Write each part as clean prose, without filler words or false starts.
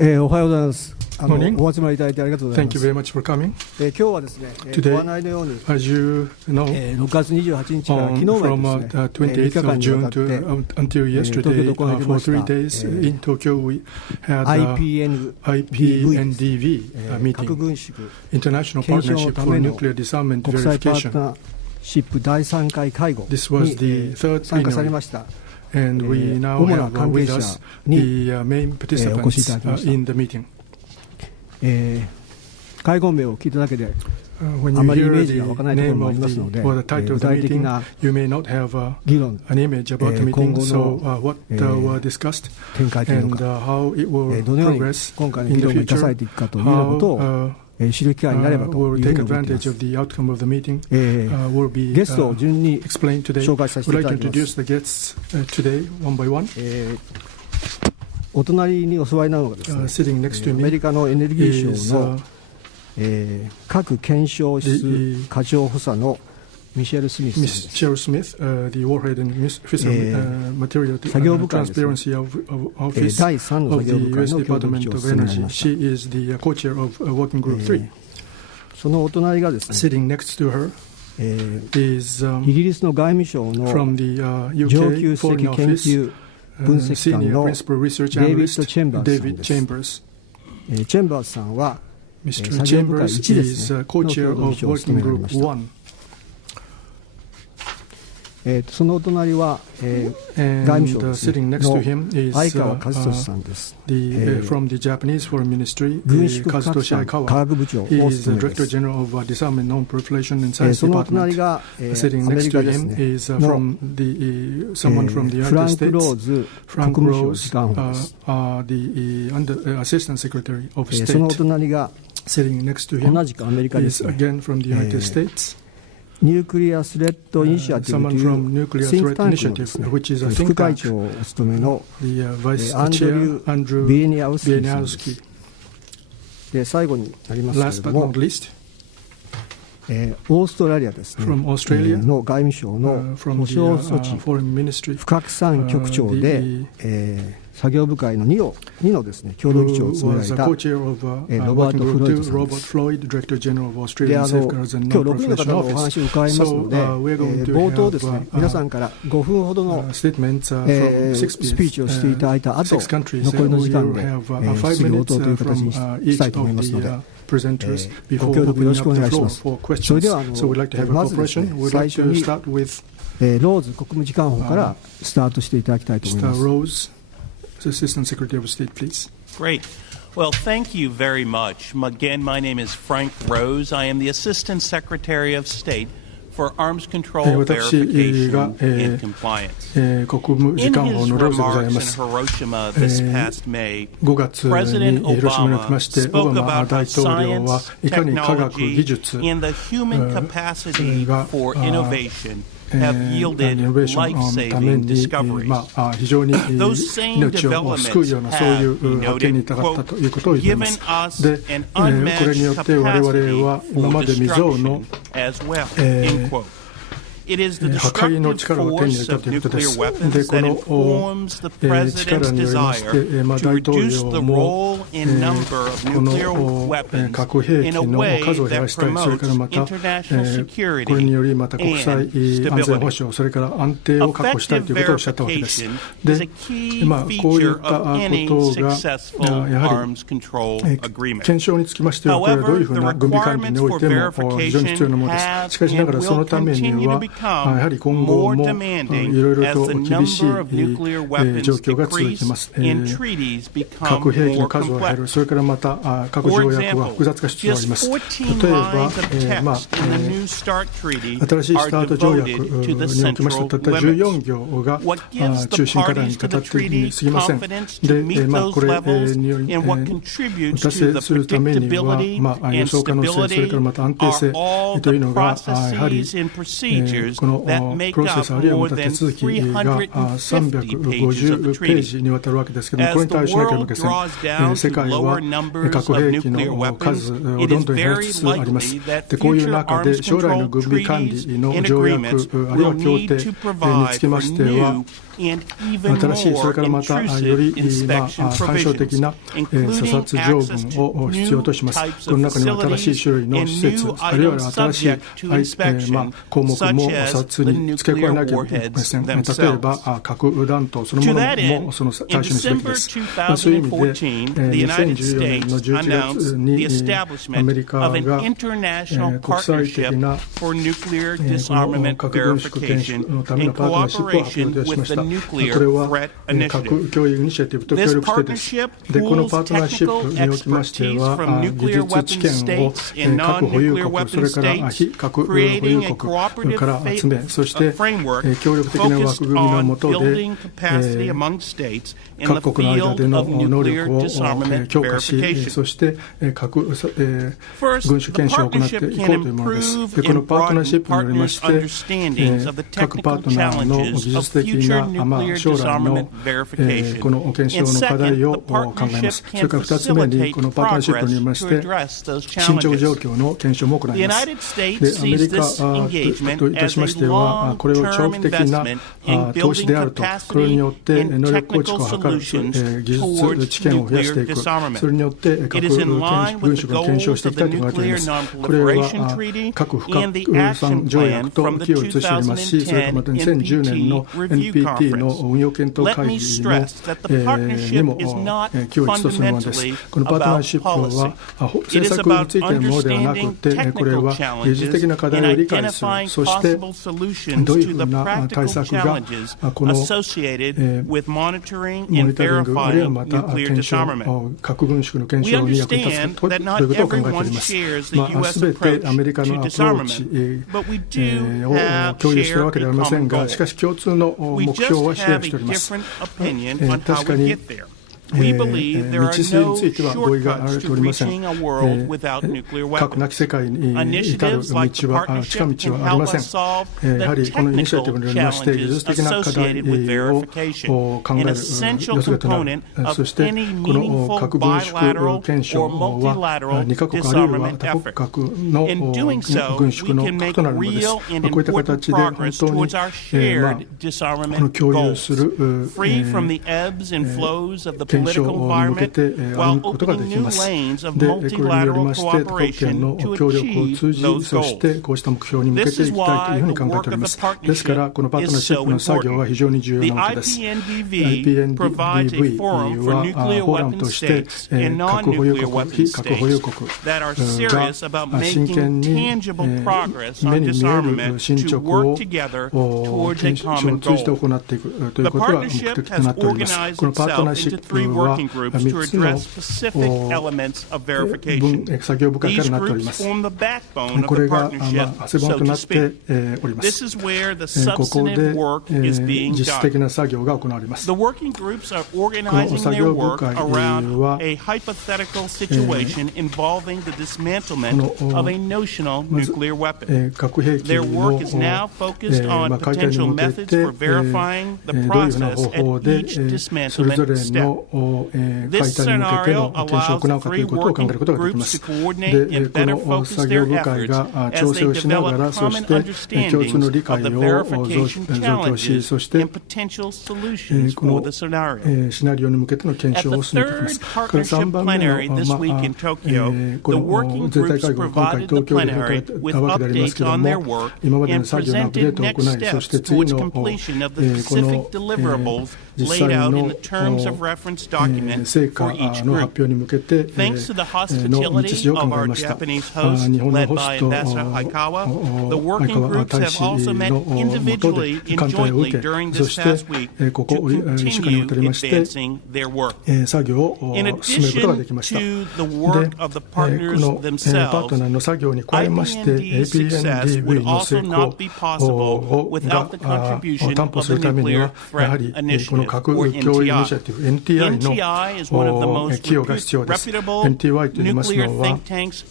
おはようございます。お集まりいただいてありがとうございます。Thank you very much for coming. 今日はですね、ご案内のように、as you know, 6月28日から昨日までですね、3日間にわたって、until yesterday, for 3 days in Tokyo, we had IPNDV meeting, 核軍縮 International 検証の Partnership た for めの Nuclear Disarmament 国際パート Verification. ナーシップ第3回会合に This was the third 参加され plenary, ました。 and we now 主な have 関係 with 者 us に the main お越しい participants ただきました。 in the meeting. 会合名を聞いただけで When あ you まりイメー hear ジ the が湧かないところ name もあ of りますの the で、 or the title 具 of the 体的 meeting, な you may not have 議論、 an image about the 今 meeting. 後 So の what were discussed 展開というの and か、 how it will どのように progress 今回の in 議 the 論が生かさ future, れていくかというようなことを how 知る機会になればという we'll ふうに take 思っていま advantage す。 of the outcome of the meeting ゲ will be ストを順に explained today. 紹介させて We'd いた like だ to きます。 introduce the guests today one by one. お隣にお座りなのがですね、 Sitting next to アメ me リカのエネルギー is 省の核検証室課長補佐のミシェル・スミスさんです。 Michelle Smith, the Warhead and Fissile Material 作業部会ですね。 Transparency Office 第3の of 作 the 業部会 US の共同部 Department 長を of 務められ Energy. ました。 She is the co-chair of Working Group 3. そのお隣がですね、 Sitting next to her is イギリスの外務省の from the 上級 UK 首 Foreign 席研 Office 究分析官 Senior の Principal Research デイビッ Analyst ド・チェンバーズさん David です。 Chambers. チェンバーズさんは Mr. 作業部会 Chambers 1で is すね、の co-chair 共同部 of 長を Working 務められ Group ました。 1. そのお隣は、外務省 And ですね sitting next to him の is 相川一俊さんです。 from the Japanese Foreign Ministry, 軍縮不拡 Kazutoshi 散科 Aikawa. 学部長を He is 務 the めます。 Director General of Disarmament Non-Proliferation and Science そのお隣 Department. が、 Sitting アメ next リ to カです him ね is の from someone from the フラ United ンク・ロー States. ズ国 Frank 務省次 Rose, 官補です。 the Assistant Secretary of そのお State. 隣が Sitting next to 同 him じくアメリカで is すね、 again from the United States. ニュークリアスレッドイニシアティブと Someone い from う Nuclear シンク Threat タンクのです Initiative, ね、 which is a 副 think 会 tank. 長をお務めの The Vice アンドリ Chair, ュー・ Andrew ビエニアウスキさんで Bieniawski. す。で最後になりますけれ Last ど but も、 not least, オーストラリアですね、 from Australia, の外務省の from 保 the 障措置 Foreign Ministry, 不拡散局長で、作業部会の2のですね、共同議長を who 務めら was れ a た co-chair of ロバー Working ト・フ Group ロイド 2, さんで Robert す。 Floyd, Director General of で Australian Safeguards and 今日6名の Non-Proliferation 方のお Office. 話を伺いますので、 we're going to 冒頭 have ですね、皆さんから5分ほどの statements スピーチをしていただいた後、 6 countries. 残りの時間で We'll have 質疑応 5 答という minutes 形に from したい each と思い of ますので、 the presenters ご before 協力よろ opening しくお up 願い the しま floor す。 for それ questions. では So we'd like to have a まずですね、 cooperation. We'd 最 like 初 to に start with ローズ国務次官補からスタートしていただきたいと思いま Mr. す。 Rose, Assistant Secretary of State, please. Great. Well, thank you very much. Again, my name is Frank Rose. I am the Assistant Secretary of State for Arms Control 私 Verification が and Compliance. 国務次 In 官補 his のローズでござい remarks ま in す。 Hiroshima this past May, 5月に President 広島におき Obama まして、オ spoke バマ about 大 how 統領は science, いかに科学技 technology, 術 and the human capacity が for innovation have イ yielded ノベーションのため life-saving に、discoveries. 非常に Those same 命を救うようなそういう developments have, 発見に至ったということを言っていま given す。 us で、 an これによ unmatched って我々 capacity は今ま for で未曾有の destruction as well. End quote. It is the 破壊の destructive 力を手に入れ force た of ということで nuclear す。 weapons で、こ that の informs the 力 President's によりまし desire て、 to 大統 reduce 領 the も role and number of この nuclear weapons 核兵 in 器 a の way 数を減 that らしたい、それから promotes また、 international これによ security りまた国際 and 安全保 stability. 障、それから安定を確保したいということをおっしゃったわけです。 Effective で verification is a key こういっ feature た of any ことが successful やは arms control り agreement. 検証につきましては、これはどういうふうな軍備管理においても非常に必要なものです。しかしながらそのためには、やはり今後もいろいろと厳しい状況が続きます。核兵器の数は減る、それからまた核条約は複雑化しつつあります。例えば、新しいスタート条約におきましてたった14行が中心課題に語っているに過ぎません。で、これにより達成するためには、予想可能性、それからまた安定性というのがやはりこのプロセスあるいはまた手続きが350ページにわたるわけですけれども、これに対応しなければいけません。世界は核兵器の数をどんどん減らしつつあります。で、こういう中で将来の軍備管理の条約あるいは協定につきましては、新しい、それからまたより干渉的な査察条文を必要とします。この中には新しい種類の施設、あるいは新しい項目も査察に付け加えなければいけません。例えば核弾頭そのものもその対象にすべきです。そういう意味で2014年の11月にアメリカが国際的なこの核軍縮検証のためのパートナーシップを発表いたしました。これは核共有イニシアティブと協力してです。で、このパートナーシップにおきましては、技術知見を核保有国、それから非核保有国から集め、そして協力的な枠組みの下で各国の間での能力を強化し、そして核軍縮検証を行っていこうというものです。で、このパートナーシップによりまして、各パートナーの技術的な、将来のこの検証の課題を考えます。それから2つ目に、このパートナーシップによりまして、進捗状況の検証も行います。で、アメリカといたしましては、これを長期的な投資であると、これによって能力構築を図る技術知見を増やしていく、それによって核軍縮の検証をしていきたいと考えております。これは核不拡散条約と軌を移しておりますし、それからまた2010年の NPT の運用検討会議にも軌を移とするものです。このパートナーシップは政策についてのものではなくて、これは技術的な課題を理解する、そしてどういうふうな対策がこのモニタリング、あるいはまた検証、核軍縮の検証に役に立つということを考えております。すべてアメリカのアプローチを共有しているわけではありませんが、しかし共通の目標はシェアしております。確かに道筋については合意がられておりません。核なき世界に至る道は、近道はありません。やはりこのイニシアティブによりまして、技術的な課題を考える要素となる。そして、この核軍縮検証は、2カ国あるいは多国格の軍縮の核となるものです。こういった形で本当に、この共有する検証に向けて歩むことができます。で、これによりまして、多国間の協力を通じ、そしてこうした目標に向けていきたいというふうに考えております。ですから、このパートナーシップの作業は非常に重要なわけです。IPNDV はフォーラムとして、核保有国、非核保有国が真剣に目に見える進捗を検証を通じて行っていくということが目的となっております。このパートナーシップは3つの作業部会からなっております。これが背骨となっております。ここで実質的な作業が行われます。この作業部会は核兵器の解体に向けてどういうふうな方法でそれぞれの解体に向けての検証を行うかということを考えることができます。で、この作業部会が調整をしながら、そして共通の理解を増強し、そしてこのシナリオに向けての検証を進めていきます。これ3番目の、この全体会合が今回東京で開かれたわけでありますけれども、今までの作業のアップデートを行い、そして次のこの実際の成果の発表に向けての道筋を考えました。日本のホスト相川大使の下で艦隊を受け、そしてここ1週間にわたりまして作業を進めることができました。で、このパートナーの作業に加えまして APNDV の成功を担保するためには、やはりこの核脅威イニシアティブ NTI の寄与が必要です。NTI といいますのは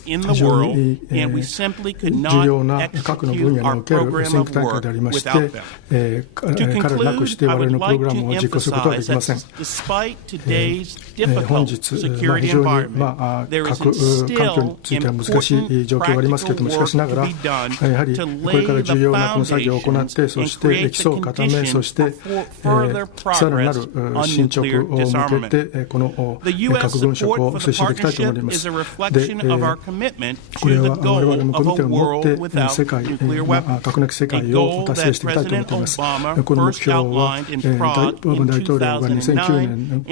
非常に重要な核の分野におけるシンクタンクでありまして、彼らなくして我々のプログラムを実行することはできません。本日、非常に核環境については難しい状況がありますけれども、しかしながらやはりこれから重要なこの作業を行って、そして基礎を固め、そしてさらなる進捗を向けてこの核軍縮を推進できたいと思います。で、これは我々もコミットを持って世界、核なき世界を達成していきたいと思っています。この目標はオバマ大統領が2009年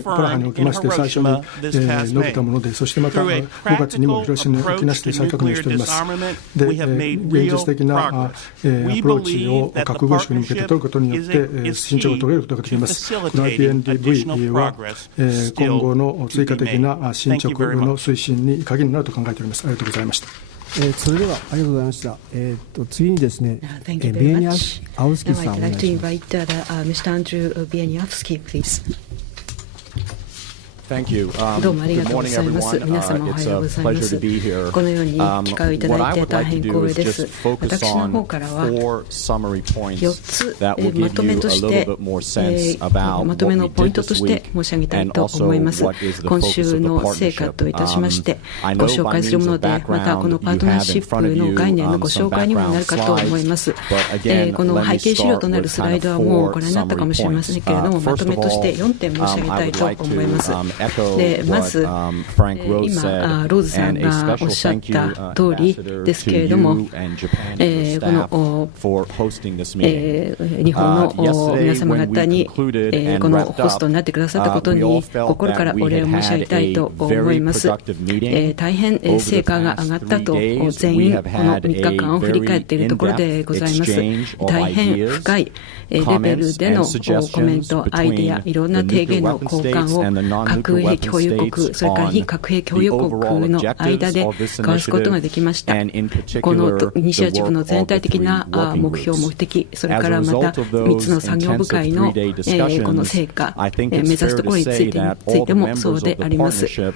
プラハにおきまして最初に述べたもので、そしてまた5月にも広島におきまして再確認しております。で、現実的なアプローチを核軍縮に向けて取ることによって進捗を遂げることができます。この IPNDV は今後の追加的な進捗の推進に鍵になると考えております。ありがとうございました。それではありがとうございました。次にですね、ビエニアウスキさんお願いします。どうもありがとうございます。皆様おはようございます。このように機会をいただいて大変光栄です。私の方からは4つまとめとしてまとめのポイントとして申し上げたいと思います。今週の成果といたしましてご紹介するもので、またこのパートナーシップの概念のご紹介にもなるかと思います。この背景資料となるスライドはもうご覧になったかもしれませんけれども、まとめとして4点申し上げたいと思います。でまず、今、ローズさんがおっしゃった通りですけれども、この日本の皆様方にこのホストになってくださったことに心からお礼を申し上げたいと思います。大変成果が上がったと全員この3日間を振り返っているところでございます。大変深いレベルでのコメント、アイデア、いろんな提言の交換を核兵器保有国、それから非核兵器保有国の間で交わすことができました。このイニシアチブの全体的な目標、目的、それからまた3つの作業部会のこの成果、目指すところについてもそうであります。この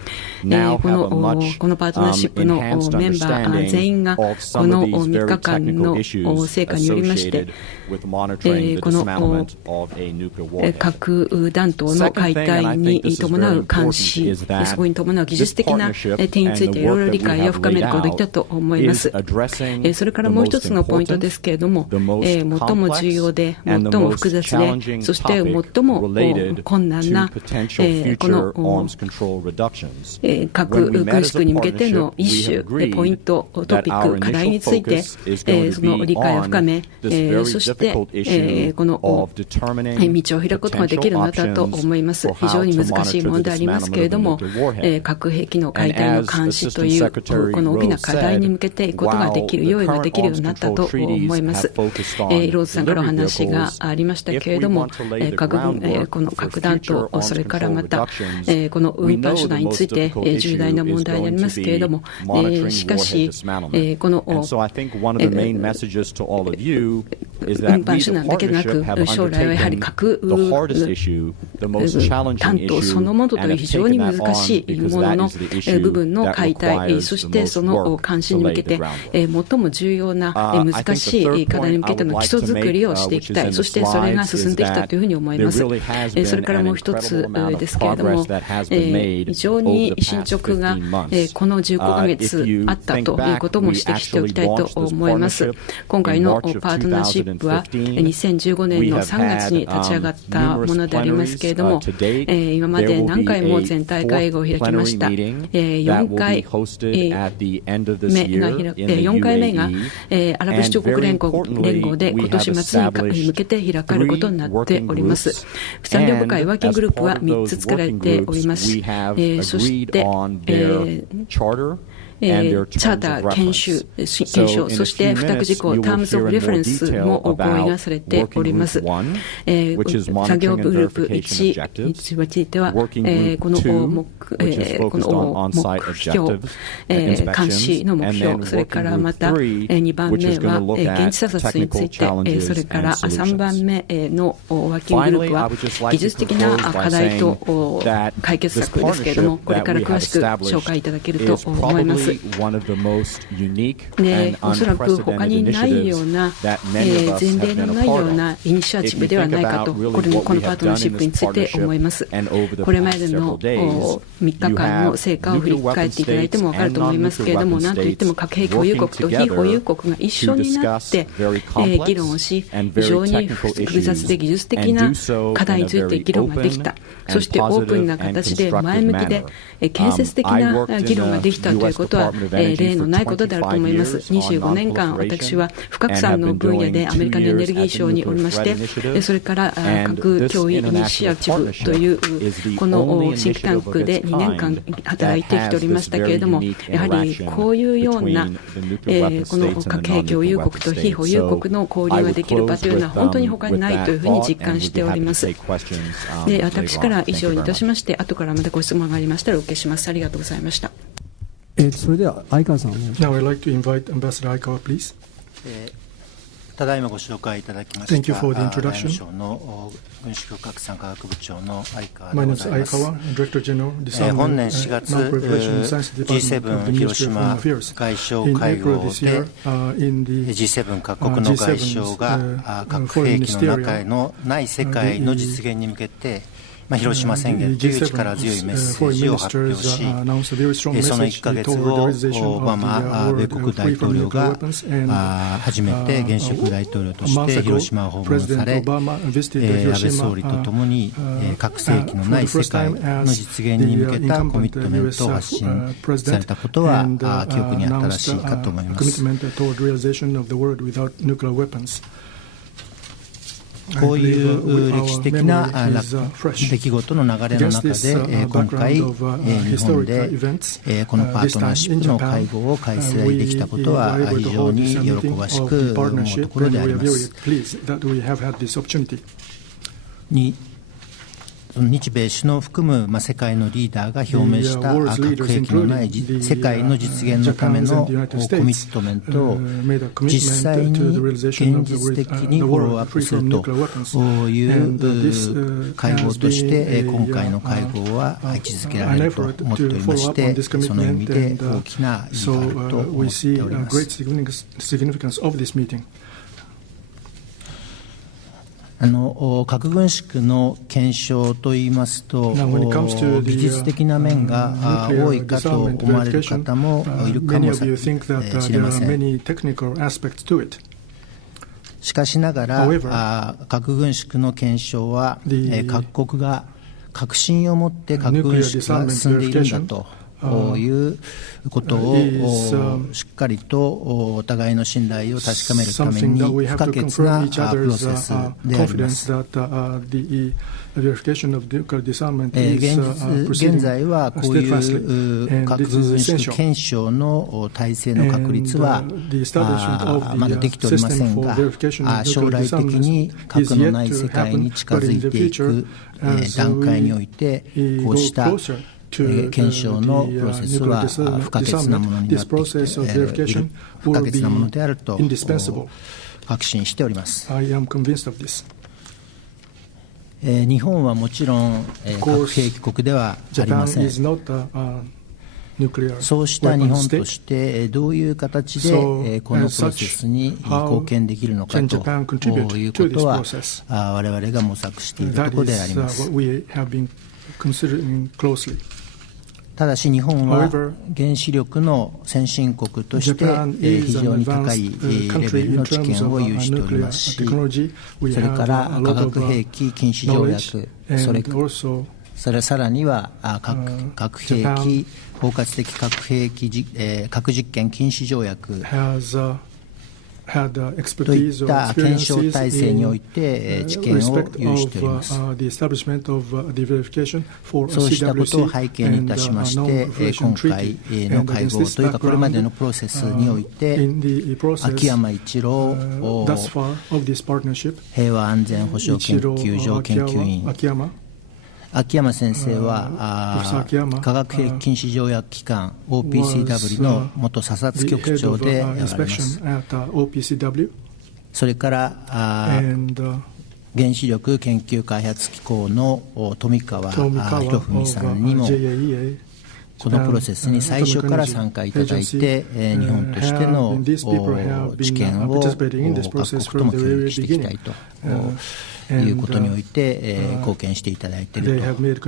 パートナーシップのメンバー全員がこの3日間の成果によりまして、この核弾頭の解体に伴う監視、そこに伴う技術的な点についていろいろ理解を深めることができたと思います。それからもう一つのポイントですけれども、最も重要で最も複雑で、そして最も困難なこの核軍縮に向けてのイシュー、ポイント、トピック、課題についてその理解を深め、そしてこの道を開くことができるようになったと思います。非常に難しい問題でありますけれども、核兵器の解体の監視というこの大きな課題に向けていくことができる、用意ができるようになったと思います。ローズさんからお話がありましたけれども、この核弾頭、それからまたこの運搬手段について重大な問題になりますけれども、しかしこの運搬手段だけでなく、将来はやはり核弾頭そのものという非常に難しいものの部分の解体、そしてその監視に向けて最も重要な難しい課題に向けての基礎作りをしていきたい。そしてそれが進んできたというふうに思います。それからもう一つですけれども、非常に進捗がこの15ヶ月あったということも指摘しておきたいと思います。今回のパートナーシップは2015年の3月に立ち上がったものでありますけれども、今まで何回も全体会合を開きました。4回目がアラブ首長国連合で今年末に向けて開かれることになっております。産業部会ワーキンググループは3つ作られております。そしてチャーター検証、そして付託事項、Terms of Reference も合意がされております。作業グループ1については、この目標、監視の目標、それからまた2番目は現地査察について、それから3番目のワーキンググループは技術的な課題と解決策ですけれども、これから詳しく紹介いただけると思います。おそらく他にないような、前例のないようなイニシアチブではないかと、このパートナーシップについて思います。これまでの3日間の成果を振り返っていただいても分かると思いますけれども、なんといっても核兵器保有国と非保有国が一緒になって議論をし、非常に複雑で技術的な課題について議論ができた。そしてオープンな形で前向きで建設的な議論ができたということは例のないことであると思います。25年間私は不拡散の分野でアメリカのエネルギー省におりまして、それから核脅威イニシアチブというこのシンクタンクで2年間働いてきておりましたけれども、やはりこういうようなこの核兵器保有国と非保有国の交流ができる場というのは本当に他にないというふうに実感しております。で、私から以上にいたしまして、後からまたご質問がありましたらお受けします。ありがとうございました。それでは相川さん、Now I'd like to invite Ambassador 相川 please. ただいまご紹介いただきました Thank you for the 外 introduction. 務省の軍縮不拡散科学部長の相川で My ご name ざい is ます。 Aikawa, Director General, 本年 Disarmament 4月 Non-Proliferation Science Department of G7 the 広 Ministry of 島 Foreign Affairs. 外相 In 会 April 合 this で year, in the G7 各国の外相が核兵器の中のない世界の実現に向けて広島宣言という力強いメッセージを発表し、その1ヶ月後、オバマ米国大統領が初めて現職大統領として広島を訪問され、安倍総理とともに核兵器のない世界の実現に向けたコミットメントを発信されたことは記憶に新しいかと思います。こういう歴史的な出来事の流れの中で、今回、日本でこのパートナーシップの会合を開催できたことは非常に喜ばしく思うところであります。日米首脳を含む世界のリーダーが表明した核兵器のない世界の実現のためのコミットメントを実際に現実的にフォローアップするという会合として今回の会合は位置づけられると思っておりまして、その意味で大きな意義があると思っております。核軍縮の検証といいますと、技術的な面が多いかと思われる方もいるかもしれません。しかしながら、核軍縮の検証は、各国が確信を持って核軍縮が進んでいるんだということをしっかりとお互いの信頼を確かめるために不可欠なプロセスであります。現在はこういう核軍縮検証の体制の確立はまだできておりませんが、将来的に核のない世界に近づいていく段階において、こうした検証のプロセスは不可欠なものになってきている、不可欠なものであると確信しております。日本はもちろん核兵器国ではありません。そうした日本としてどういう形でこのプロセスに貢献できるのかということは我々が模索しているところであります。ただし日本は原子力の先進国として非常に高いレベルの知見を有しておりますし、それから化学兵器禁止条約、それさらには核兵器包括的核兵器核実験禁止条約といった検証体制において知見を有しております。そうしたことを背景にいたしまして、今回の会合というかこれまでのプロセスにおいて秋山一郎平和安全保障研究所研究員、秋山先生は化学兵器禁止条約機関 OPCW の元査察局長であられます。それから原子力研究開発機構の富川博文さんにもこのプロセスに最初から参加いただいて、日本としての知見を各国とも共有していきたいということにおいて、貢献していただいている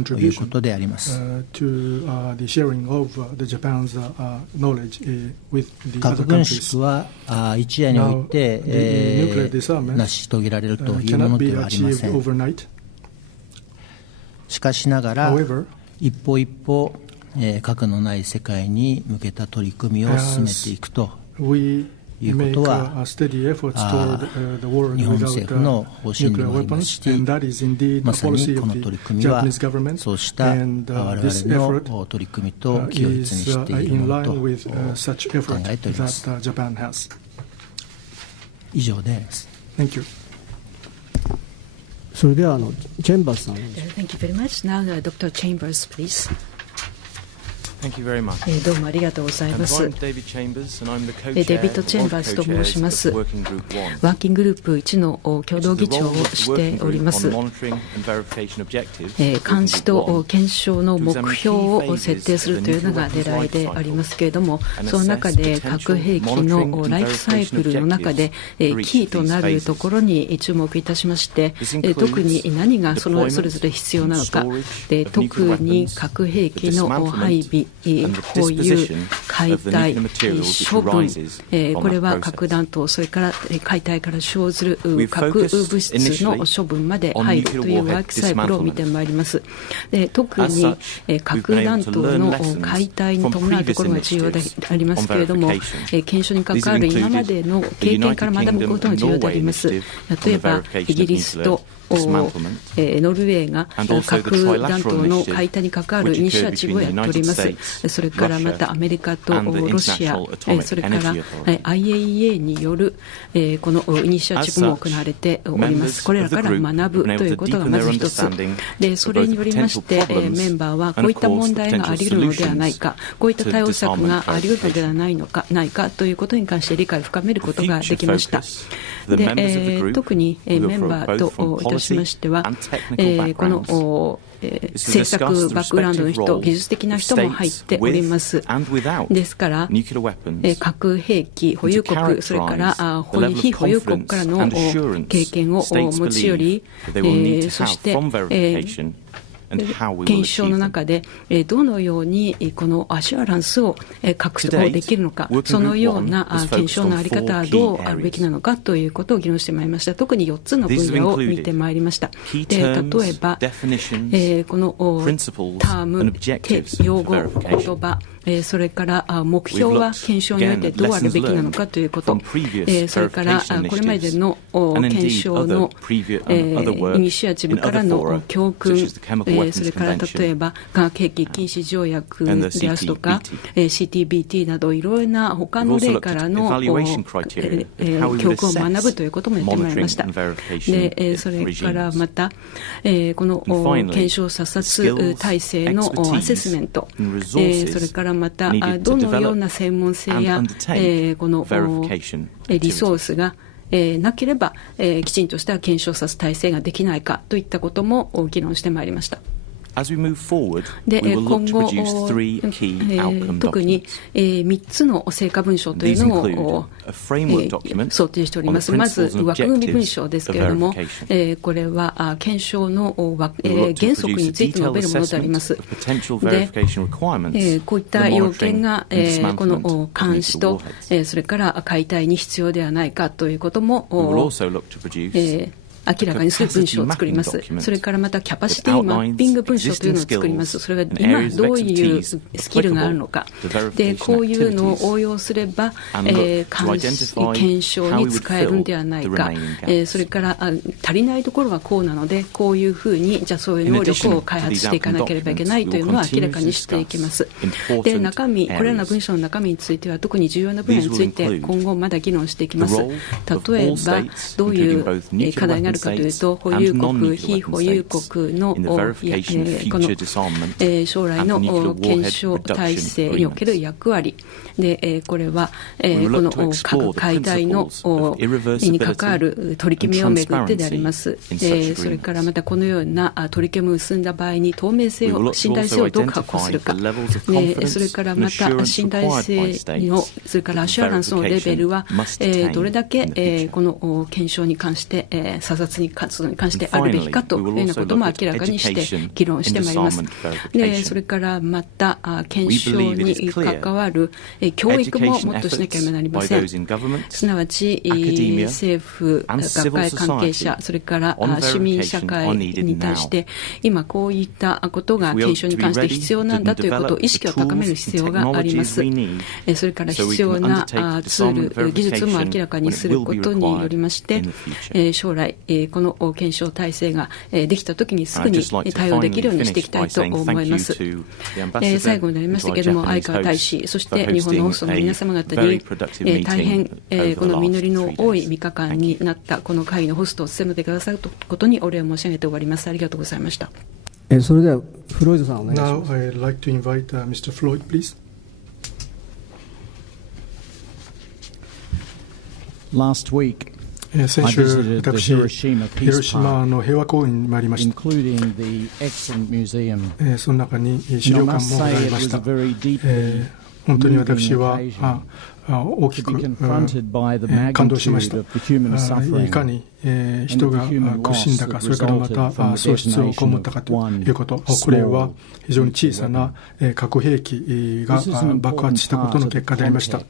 ということであります。核軍縮は一夜において、成し遂げられるというものではありません。しかしながら一歩一歩核のない世界に向けた取り組みを進めていくということは日本政府の方針でもありますし、まさにこの取り組みはそうした我々の取り組みと軌を一にしているものと考えております。以上であります。それではチェンバーズさん。Thank you very much. Now, Dr. Chambers, please. Thank you very much. どうもありがとうございます。デイビッド・チェンバーズと申します。ワーキンググループ1の共同議長をしております。監視と検証の目標を設定するというのが狙いでありますけれども、その中で核兵器のライフサイクルの中でキーとなるところに注目いたしまして、特に何がそれぞれ必要なのか、特に核兵器の配備、保有、解体、処分、これは核弾頭、それから解体から生ずる核物質の処分まで入るというワークサイクルを見てまいります。特に核弾頭の解体に伴うところが重要でありますけれども、検証に関わる今までの経験から学ぶことが重要であります。例えばイギリスとノルウェーが核弾頭の解体に関わるイニシアチブをやっております。それからまたアメリカとロシア、それから IAEA によるこのイニシアチブも行われております。これらから学ぶということがまず一つで、それによりましてメンバーはこういった問題があり得るのではないか、こういった対応策があり得るのではないかということに関して理解を深めることができました。で特にメンバーといたしましては、この政策バックグラウンドの人、技術的な人も入っております。ですから核兵器保有国、それから非保有国からの経験を持ち寄り、そして検証の中でどのようにこのアシュアランスを確保できるのか、そのような検証の在り方はどうあるべきなのかということを議論してまいりました。特に4つの分野を見てまいりました。で例えばこのターム、用語、言葉、それから目標は検証においてどうあるべきなのかということ、それからこれまでの検証のイニシアチブからの教訓、それから例えば化学兵器禁止条約であるとか CTBT などいろいろな他の例からの教訓を学ぶということもやってまいりました。でそれからまたこの検証査察体制のアセスメント、それからまたどのような専門性やこのリソースがなければきちんとした検証査察体制ができないかといったことも議論してまいりました。で今後特に3つの成果文書というのを想定しております。まず枠組み文書ですけれども、これは検証の原則について述べるものであります。でこういった要件がこの監視とそれから解体に必要ではないかということも明らかにする文書を作ります。それからまたキャパシティマッピング文書というのを作ります。それが今どういうスキルがあるのか、でこういうのを応用すれば、検証に使えるんではないか、それから足りないところはこうなので、こういうふうにじゃあそういう能力を開発していかなければいけないというのを明らかにしていきます。で中身、これらの文書の中身については特に重要な分野について今後まだ議論していきます。例えばどういう課題があるかというと、保有国、非保有国のこの将来の検証体制における役割で、これはこの各会談のに関わる取り決めをめぐってであります。それからまたこのような取り決めを結んだ場合に透明性を、信頼性をどう確保するか、それからまた信頼性の、それからアシュアランスのレベルはどれだけこの検証に関して査察活動に関してあるべきかというようなことも明らかにして議論してまいります。でそれからまた検証に関わる教育ももっとしなければなりません。すなわち政府、学会関係者、それから市民社会に対して今こういったことが検証に関して必要なんだということを意識を高める必要があります。それから必要なツール、技術も明らかにすることによりまして将来この検証体制ができたときにすぐに対応できるようにしていきたいと思います。最後になりましたけれども、相川大使、そして日本のホストの皆様方に大変この実りの多い3日間になったこの会議のホストを務めてくださることにお礼を申し上げて終わります。ありがとうございました。それではフロイドさんお願いします。 Now I'd like to invite Mr. Floyd, please. Last week, 先週、私、広島の平和公園に参りました。その中に資料館もありました。本当に私は大きく感動しました。いかに人が苦しんだか、それからまた喪失を被ったかということ、これは非常に小さな核兵器が爆発したことの結果でありました。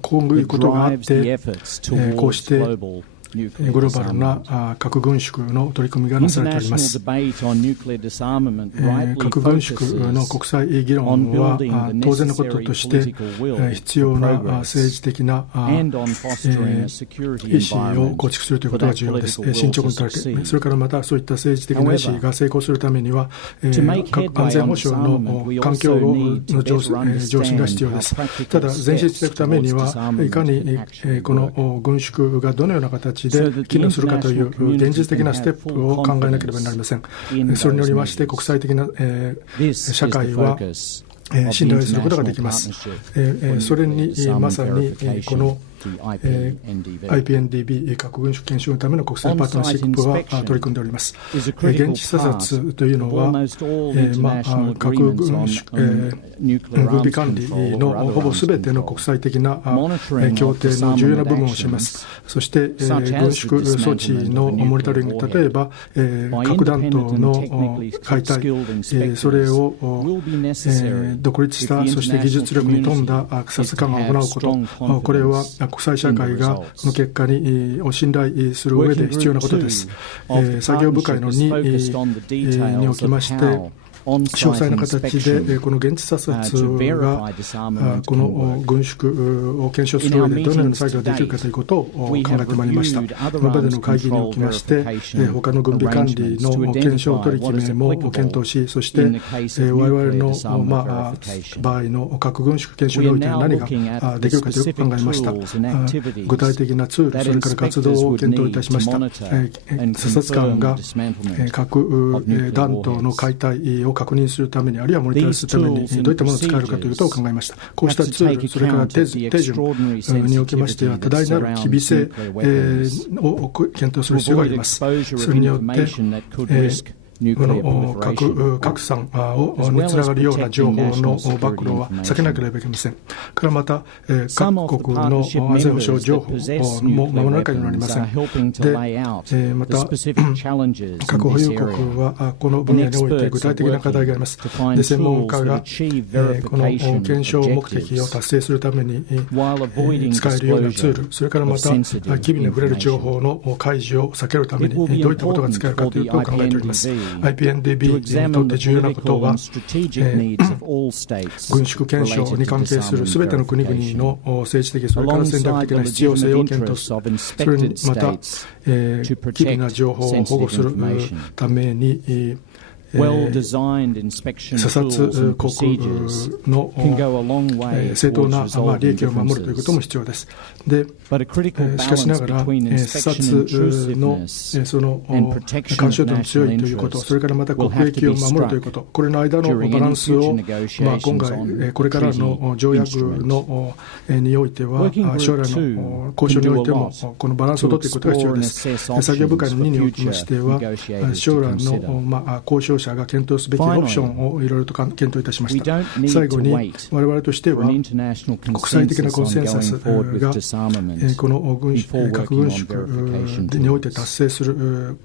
こういうことがあって、こうしてグローバルな核軍縮の取り組みがなされております。核軍縮の国際議論は当然のこととして必要な政治的な意思を構築するということが重要です。進捗に取られて、それからまたそういった政治的な意思が成功するためには安全保障の環境の上進が必要です。ただ前進していくためにはいかにこの軍縮がどのような形で機能するかという現実的なステップを考えなければなりません。それによりまして国際的な社会は信頼することができます。それにまさにこのIPNDV 核軍縮検証のための国際パートナーシップは取り組んでおります。現地査察というのは核軍縮軍備管理のほぼすべての国際的な協定の重要な部分を占めます。そして軍縮措置のモニタリング、例えば核弾頭の解体、それを独立したそして技術力に富んだ査察官が行うこと、これは国際社会がこの結果に信頼する上で必要なことです。作業部会の2におきまして詳細な形でこの現地査察がこの軍縮を検証する上でどのような作業ができるかということを考えてまいりました。この場での会議におきまして他の軍備管理の検証取り決めも検討し、そして我々の場合の核軍縮検証において何ができるかということを考えました。具体的なツール、それから活動を検討いたしました。査察官が核弾頭の解体を確認するために、あるいはモニタリングするためにどういったものを使えるかということを考えました。こうしたツール、それから手順におきましては多大なる機微性を検討する必要があります。それによって核拡散につながるような情報の暴露は避けなければいけません。からまた、各国の安全保障情報も守らなければなりません。で、また、核保有国はこの分野において具体的な課題があります。で、専門家がこの検証目的を達成するために使えるようなツール、それからまた機微に触れる情報の開示を避けるためにどういったことが使えるかということを考えております。IPNDV にとって重要なことは、軍縮検証に関係するすべての国々の政治的、それから戦略的な必要性を検討する。それにまた、機微な情報を保護するために、査察国の正当な利益を守るということも必要です。で、しかしながら、査察のその干渉度の強いということ、それからまた国益を守るということ、これの間のバランスを、今回、これからの条約のにおいては、将来の交渉においても、このバランスを取っていくことが必要です。作業部会の2におきましては、将来の交渉者が検討すべきオプションをいろいろと検討いたしました。最後に、我々としては、国際的なコンセンサスが、この核軍縮において達成する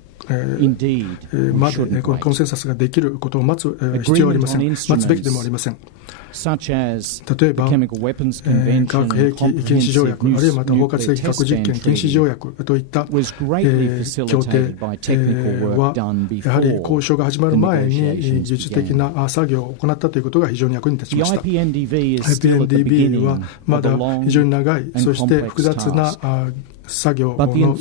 まで、このコンセンサスができることを待つ必要はありません。待つべきでもありません。例えば、化学兵器禁止条約、あるいはまた包括的核実験禁止条約といった協定は、やはり交渉が始まる前に技術的な作業を行ったということが非常に役に立ちました。IPNDV はまだ非常に長い、そして複雑な作業の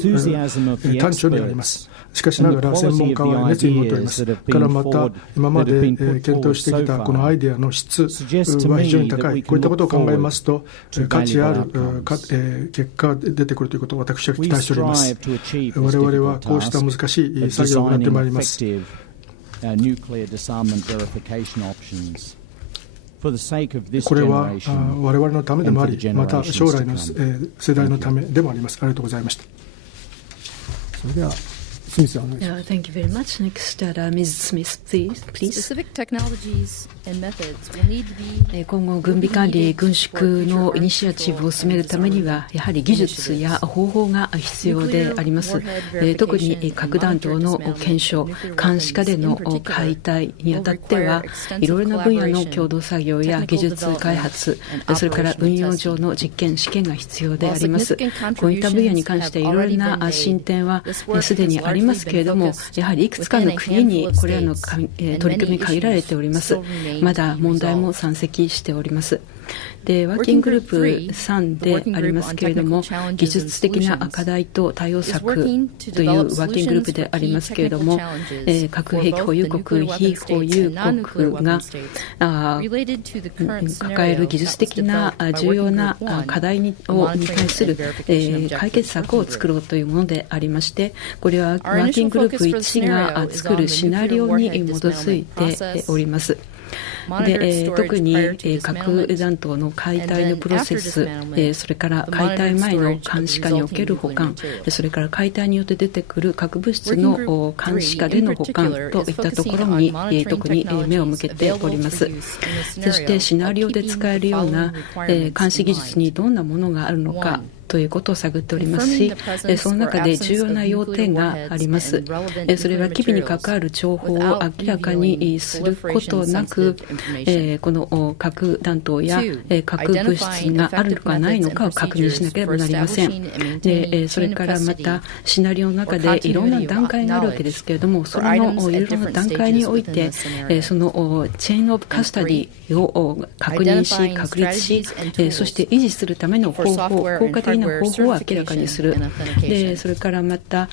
端緒にあります。しかしながら専門家は熱意を持っております。からまた今まで検討してきたこのアイデアの質は非常に高い。こういったことを考えますと価値ある結果が出てくるということを私は期待しております。我々はこうした難しい作業を行ってまいります。これは我々のためでもあり、また将来の世代のためでもあります。ありがとうございました。それではスミス、お願いします。Thank you very much. Next, Ms. Smith, please. Specific technologies and methods will need to be 今後、軍備管理、軍縮のイニシアチブを進めるためには、やはり技術や方法が必要であります。特に核弾頭の検証、監視下での解体にあたっては、いろいろな分野の共同作業や技術開発、それから運用上の実験、試験が必要であります。こういった分野に関していろいろな進展はすでにありますけれども、やはりいくつかの国にこれらの取り組み限られております。まだ問題も山積しております。で、ワーキンググループ3でありますけれども、技術的な課題と対応策というワーキンググループでありますけれども、核兵器保有国、非保有国が抱える技術的な重要な課題に対する解決策を作ろうというものでありまして、これはワーキンググループ1が作るシナリオに基づいております。で、特に核弾頭の解体のプロセス、それから解体前の監視下における保管、それから解体によって出てくる核物質の監視下での保管といったところに特に目を向けております。そしてシナリオで使えるような監視技術にどんなものがあるのかということを探っておりますし、その中で重要な要点があります。それは機微に関わる情報を明らかにすることなく、この核弾頭や核物質があるのかないのかを確認しなければなりません。で、それからまたシナリオの中でいろんな段階があるわけですけれども、そのいろいろな段階においてそのチェーンオブカスタディを確認し確立し、そして維持するための方法、効果的な方法を明らかにする。で、それからまた、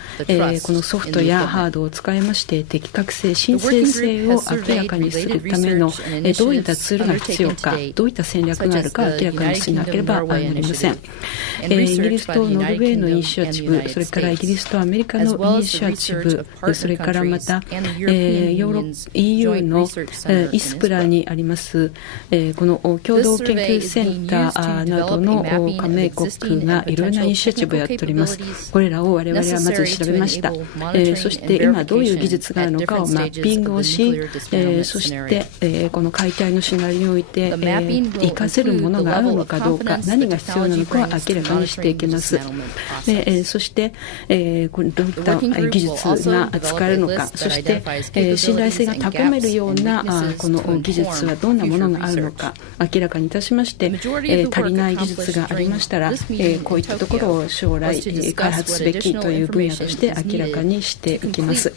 このソフトやハードを使いまして適格性、申請性を明らかにするためのどういったツールが必要か、どういった戦略があるか明らかにしなければなりません。イギリスとノルウェーのイニシアチブ、それからイギリスとアメリカのイニシアチブ、それからまた、EU のイスプラにありますこの共同研究センターなどの加盟国がいろいろなイニシアチブをやっております。これらを我々はまず調べました。そして今どういう技術があるのかをマッピングをし、そしてこの解体のシナリオにおいて活かせるものがあるのかどうか、何が必要なのかを明らかにしていきます。そしてどういった技術が使えるのか、そして信頼性が高めるようなこの技術はどんなものがあるのか明らかにいたしまして、足りない技術がありましたらこういったところを将来開発すべきという分野として明らかにしていきます。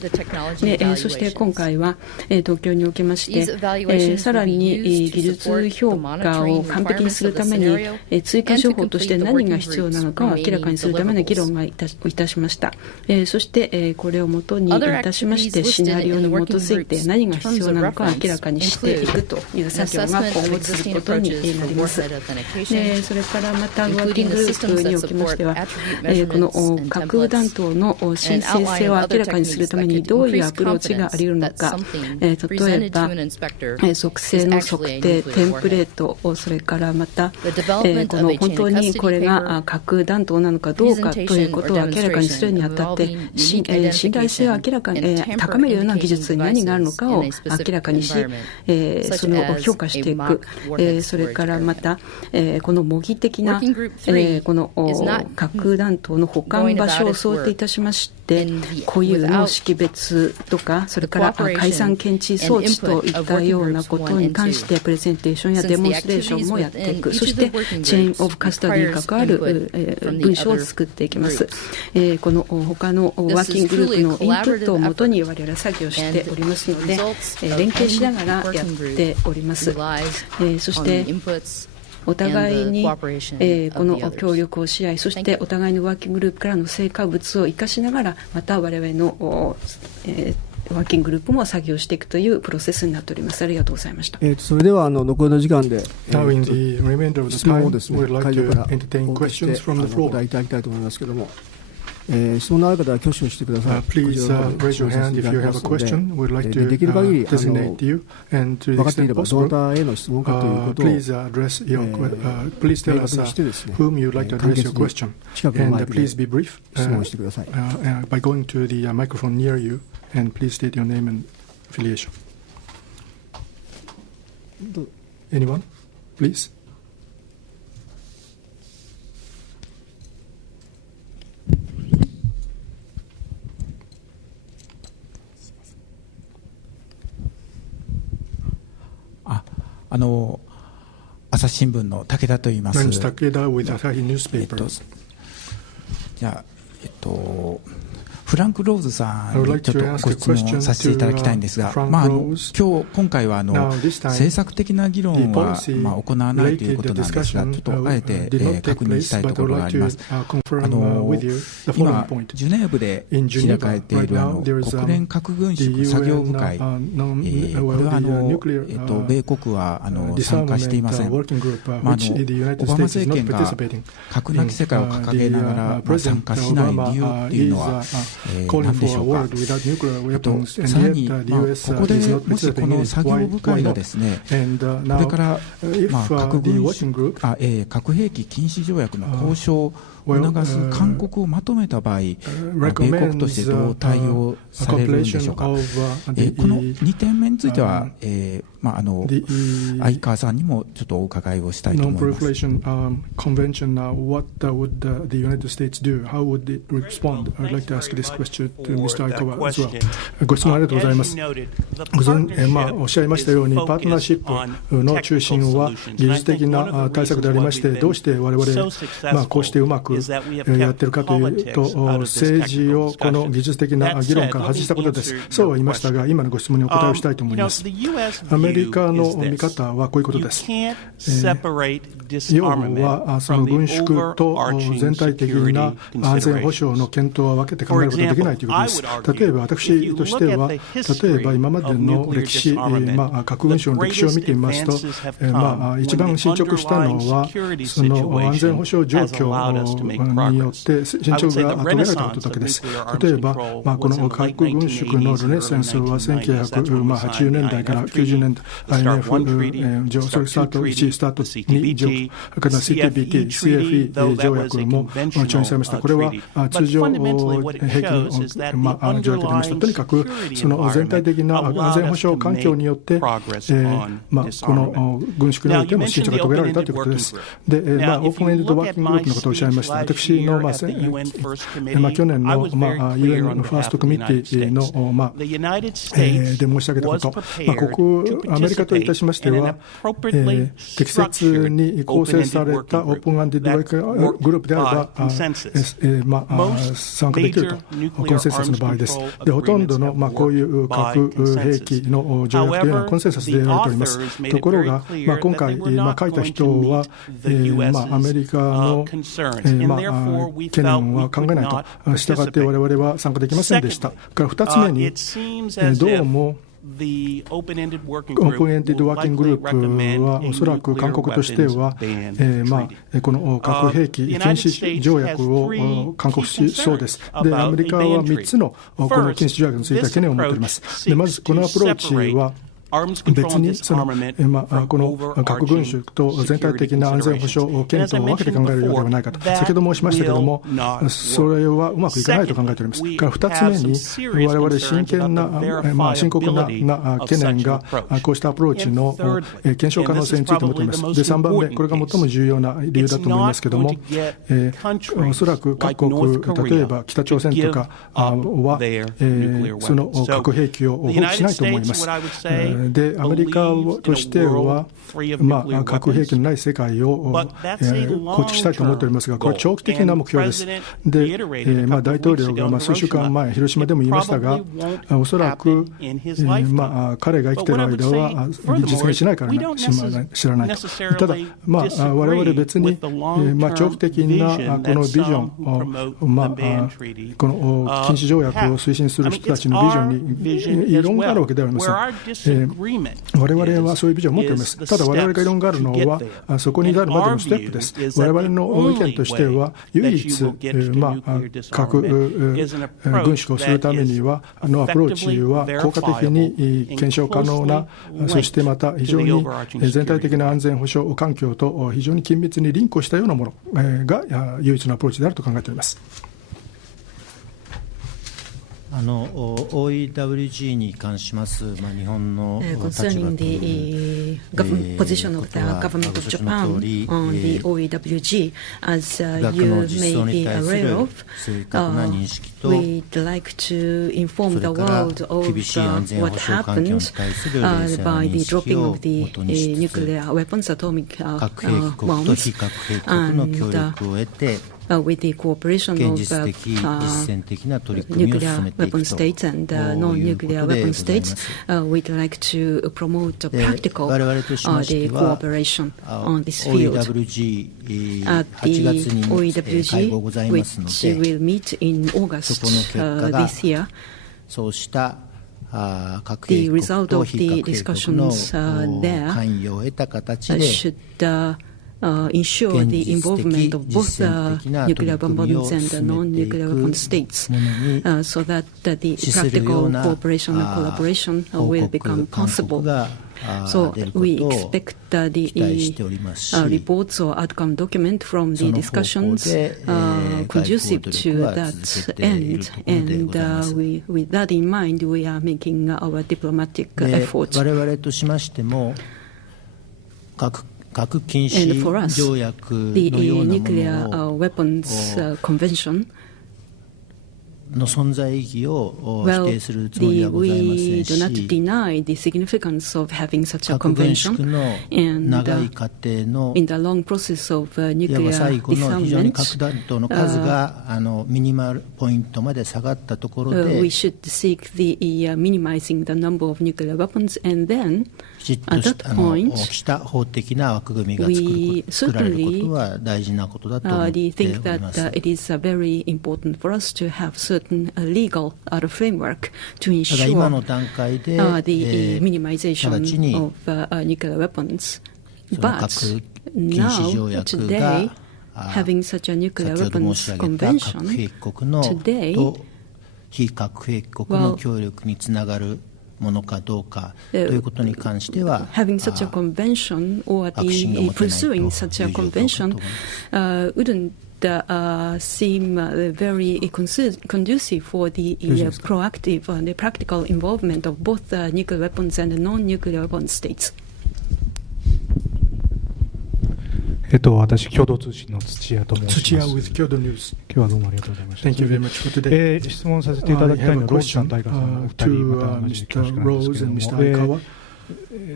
そして今回は東京におきましてさらに技術評価を完璧にするために追加情報として何が必要なのかを明らかにするための議論をいたしました。そしてこれをもとにいたしましてシナリオに基づいて何が必要なのかを明らかにしていくという作業が今後続くことになります。それからまたワーキンググループにおきましてはこの核弾頭の申請性を明らかにするためにどういうアプローチがあり得るのか、例えば属性の測定、テンプレート、それからまたこの本当にこれが核弾頭なのかどうかということを明らかにするにあたって信頼性を明らかに高めるような技術に何があるのかを明らかにし、それを評価していく、それからまたこの模擬的なこの核弾頭の保管場所を想定いたしまして固有の識別とか、それから解散検知装置といったようなことに関してプレゼンテーションやデモンストレーションもやっていく。そしてチェーンオブカスタディに関わる文書を作っていきます。この他のワーキンググループのインプットをもとに我々は作業しておりますので連携しながらやっております。そしてお互いにこの協力をし合い、そしてお互いのワーキンググループからの成果物を生かしながらまた我々のワーキンググループも作業していくというプロセスになっております。ありがとうございました。それでは残りの時間で質問をですね、会場からお送りして答えいただきたいと思いますけれども、質問のある方は挙手をしてください。Please raise your hand if you have a question. We'd like to できる限り designate you, and to the 分かってい extent れば possible, どなたへの質問かということを please tell us whom you'd like to address your question, 近くのマイ and クで please be brief 質問してください。 by going to the microphone near you, and please state your name and affiliation. Anyone, please? 朝日新聞の武田と言います。じゃあ、フランク・ローズさんにちょっとご質問させていただきたいんですが、今回は政策的な議論は行わないということなんですが、ちょっとあえて確認したいところがあります。今、ジュネーブで開かれている国連核軍縮作業部会、これは米国は参加していません。オバマ政権が核なき世界を掲げながら参加しない理由っていうのは何でしょうか。さらに、ここでもしこの作業部会がですね、これから核兵器禁止条約の交渉を促す勧告をまとめた場合、米国としてどう対応されるんでしょうか。この2点目については、相川さんにもちょっとお伺いをしたいと思います。ご質問ありがとうございます。おっしゃいましたように、パートナーシップの中心は技術的な対策でありまして、どうして我々、こうしてうまくやっているかというと、政治をこの技術的な議論から外したことです。そうは言いましたが、今のご質問にお答えをしたいと思います。アメリカの見方はこういうことです。要はその軍縮と全体的な安全保障の検討は分けて考えることができないということです。例えば私としては、例えば今までの歴史、核軍縮の歴史を見てみますと、一番進捗したのはその安全保障状況によって進捗が遂げられたことだけです。例えば、この核軍縮のルネサンスは1980年代から90年 and INF 上、それスタート1、スタート2条、から CTBT、CFE 条約も調印されました。これは通常兵器の条約でありました。とにかくその全体的な安全保障環境によってこの軍縮においても進捗が遂げられたということです。で、オープンエンドワーキンググループのことをおっしゃいました。私の去年のUN ファーストコミュニティので申し上げたこと、アメリカといたしましては、適切に構成されたオープンエンドワーキンググループであれば、参加できると、コンセンサスの場合です。で、ほとんどのこういう核兵器の条約というのはコンセンサスでやられております。ところが、今回、書いた人は、アメリカの、懸念は考えないと、したがって我々は参加できませんでした。から2つ目に、どうもオープンエンデッドワーキンググループはおそらく韓国としては、この核兵器禁止条約を勧告しそうです。で、アメリカは3つのこの禁止条約については懸念を持っております。で、まずこのアプローチは別にこの核軍縮と全体的な安全保障検討を分けて考えるようではないかと、先ほど申しましたけれども、それはうまくいかないと考えております。から2つ目に、我々真剣な、深刻な懸念が、こうしたアプローチの検証可能性について持っています。で、3番目、これが最も重要な理由だと思いますけれども、おそらく各国、例えば北朝鮮とかは、その核兵器を放棄しないと思います。で、アメリカとしては、核兵器のない世界を構築したいと思っておりますが、これは長期的な目標です。で、大統領が数週間前、広島でも言いましたが、おそらく、彼が生きている間は実現しないから知らないと。ただ、我々別に、長期的なこのビジョン、この禁止条約を推進する人たちのビジョンに異論があるわけではありません。我々はそういうビジョンを持っています。ただ我々が異論があるのは、そこに至るまでのステップです。我々の意見としては、唯一、核軍縮をするためには、アプローチは効果的に検証可能な、そしてまた非常に全体的な安全保障環境と非常に緊密にリンクしたようなものが唯一のアプローチであると考えております。OEWG に関します、日本の立場とConcerning the position of the government of Japan on the OEWG, as you may be aware of, we'd like to inform the world of what happened by the dropping of the nuclear weapons, atomic bombs, and with the cooperation of nuclear weapon states and non-nuclear weapon states, we'd like to promote practical the cooperation on this field. At the OEWG, which will meet in August this year, the result of the discussions there should ensure the involvement of both nuclear weapons and non-nuclear weapon states, so that the practical cooperation and collaboration will become possible. So we expect the reports or outcome document from the discussions conducive to that end, and with that in mind, we are making our diplomatic efforts. And for us, the Nuclear Weapons Convention, well, we do not deny the significance of having such a convention, and in the long process of nuclear disarmament, we should seek the minimizing the number of nuclear weapons, and then at that point, we certainly think that it is very important for us to have certain legal framework to ensure the minimization of nuclear weapons. But now, today, having such a nuclear weapons convention, today, well, ものかどうかということに関しては、having such a convention or pursuing such a convention wouldn't seem very conducive for the proactive and the practical involvement of both nuclear weapons and non-nuclear weapon states. 私、共同通信の土屋と申します。土屋 with 共同ニュース。今日はどうもありがとうございました。Thank you very much for today. 質問させていただきたいのは、ローズさん、大川さん、お二人、また同じ恐縮なんですけれども、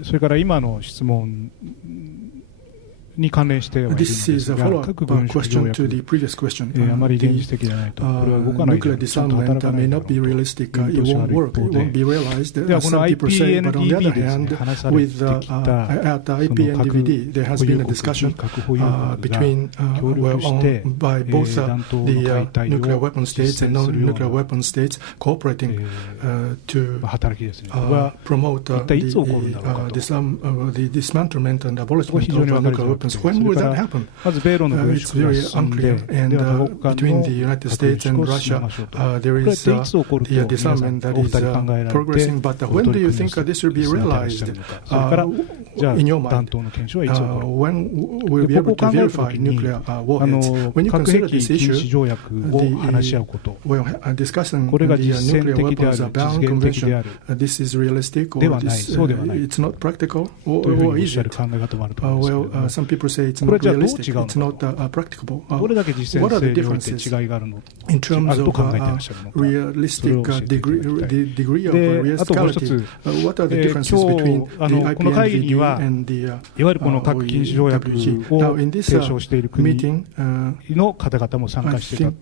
それから今の質問に関連してはいるんですが、核軍縮条約、あまり現実的ではないと、これは動かないと、ちゃんと働かないという見通しがある一方で、ではこの IPNDV ですね、話されてきた、その核保有国、核保有国が協力して、弾頭の解体を実践するような働きですね、これは一体いつ起こるんだろうかと。そこ非常に分かりづらい。When will that happen? まず米ロの軍縮が進んで、between the United States and Russia, there is the disarmament that is progressing. But when do you think this will be realized? In your mind, when will we be able to verify nuclear warheads? When you consider this issue, discussing the nuclear weapons ban convention, this is realistic or it's not practical or is it? Well, some people say it's not realistic, it's not practicable. What are the differences in terms of realistic degree of realisticity? What are the differences between the IPNDV and the いわゆるこの核禁止条約を提唱している国の方々も参加していた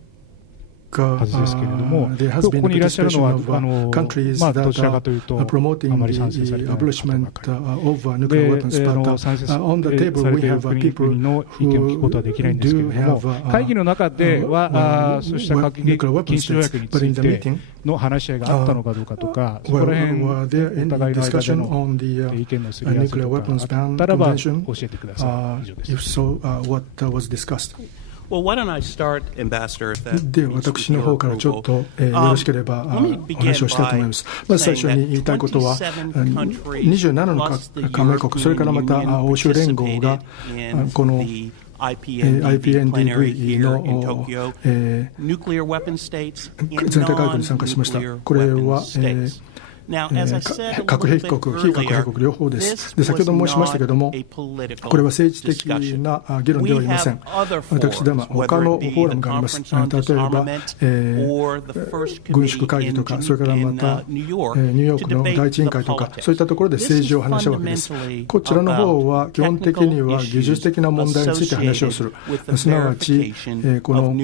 はずですけれども、ここにいらっしゃるのはどちらかというとあまり賛成されていない方ばかりで、賛成されている国の意見を聞くことはできないんですけれども、会議の中ではそうした核禁止条約についての話し合いがあったのかどうかとか、そこら辺お互いの間での意見のすり合わせとかあったらば教えてください。以上です。Well, why don't I start, Ambassador, if that で、私の方からちょっと、よろしければお話をしたいと思います。まず最初に言いたいことは、27の加盟国、それからまた欧州連合がこのIPNDV の全体会合に参加しました。これは核兵器国、非核兵器国両方です。で、先ほど申しましたけれども、これは政治的な議論ではありません。私ども他のフォーラムがあります。例えば、軍縮会議とか、それからまたニューヨークの第一委員会とか、そういったところで政治を話し合うわけです。こちらの方は基本的には技術的な問題について話をする。すなわち、この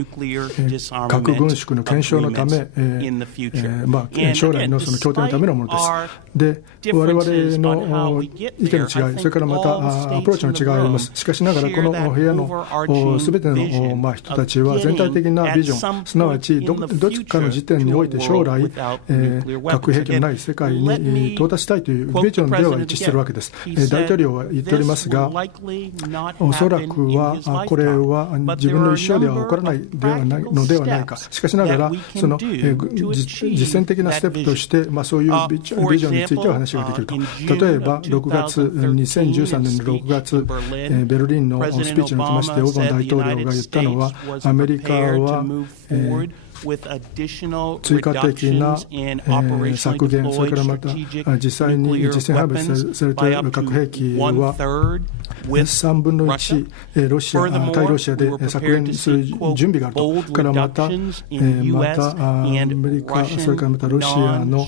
核軍縮の検証のため、将来のその協定のためのものです。で、我々の意見の違い、それからまたアプローチの違いがあります。しかしながら、この部屋のすべての人たちは全体的なビジョン、すなわちどっちかの時点において将来、核兵器のない世界に到達したいというビジョンでは一致しているわけです。大統領は言っておりますが、おそらくはこれは自分の一生では起こらないのではないか。しかしながら、その実践的なステップとして、そういうビジョンについては話ができると。例えば2013年の6月、ベルリンのスピーチにおきましてオバマ大統領が言ったのは、アメリカは追加的な削減、それからまた実際に実戦配備されている核兵器は3分の1、対ロシアで削減する準備があると。からまたアメリカ、それからまたロシアの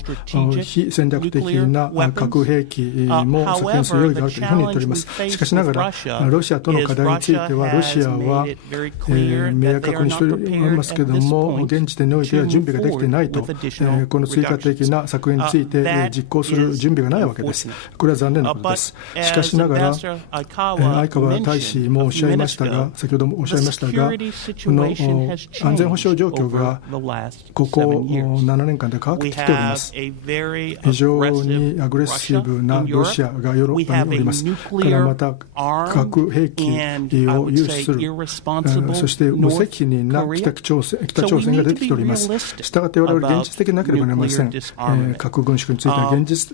非戦略的な核兵器も削減する用意があるというふうに言っております。しかしながら、ロシアとの課題については、ロシアは明確にしておりますけれども、現時点においては準備ができていないと、この追加的な削減について実行する準備がないわけです。これは残念なことです。しかしながら、相川大使もおっしゃいましたが、先ほどもおっしゃいましたが、この安全保障状況がここ7年間で変わってきております。非常にアグレッシブなロシアがヨーロッパにおります。からまた核兵器を有する、そして無責任な北朝鮮が出てきております。したがって我々現実的でなければなりません。核軍縮については現実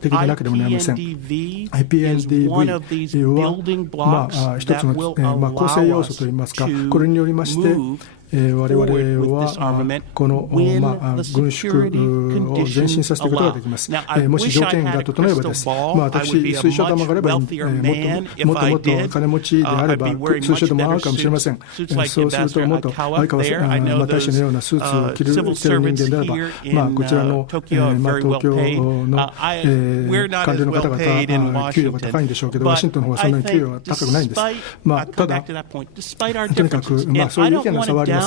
的でなければなりません。IPNDV は、一つの、構成要素といいますか、これによりまして我々はこの、軍縮を前進させていくことができます。もし条件が整えばです。私、水晶玉があれば、もっと金持ちであれば、水晶玉があるかもしれません。そうすると、もっと相川大使のようなスーツを着ている人間であれば、こちらの、東京の、官僚の方々、給与が高いんでしょうけど、ワシントンの方はそんなに給与は高くないんです。ただ、とにかく、そういう意見の差はあります。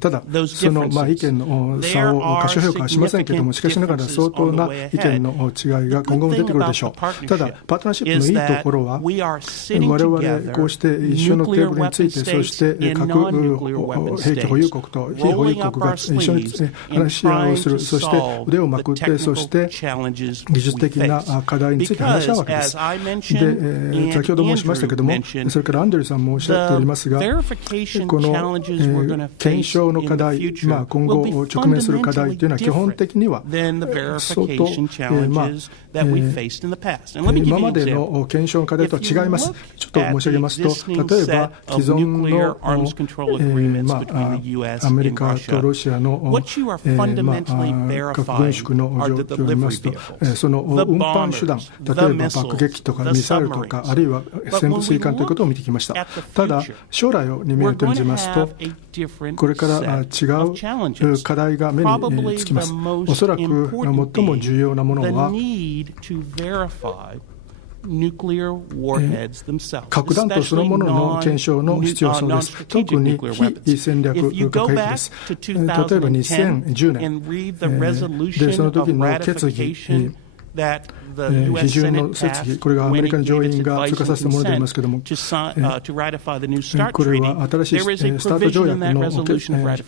ただ、その意見の差を過小評価はしませんけれども、しかしながら相当な意見の違いが今後も出てくるでしょう。ただ、パートナーシップのいいところは、我々こうして一緒のテーブルについて、そして核兵器保有国と非保有国が一緒に話し合いをする、そして腕をまくって、そして技術的な課題について話し合うわけです。で、先ほど申しましたけれども、それからアンドリューさんもおっしゃっておりますが、この検証の課題、今後直面する課題というのは基本的には相当、今までの検証の課題とは違います。ちょっと申し上げますと、例えば既存の、アメリカとロシアの、核軍縮の状況を見ますと、その運搬手段、例えば爆撃機とかミサイルとか、あるいは潜水艦ということを見てきました。ただ、将来に見るとみますと、これから違う課題が目につきます。おそらく最も重要なものは、核弾頭そのものの検証の必要そうです。特に非戦略核兵器です。例えば2010年、でその時の決議、批准の決議、これがアメリカの上院が通過させたものでありますけれども、これは新しいスタート条約の決議であり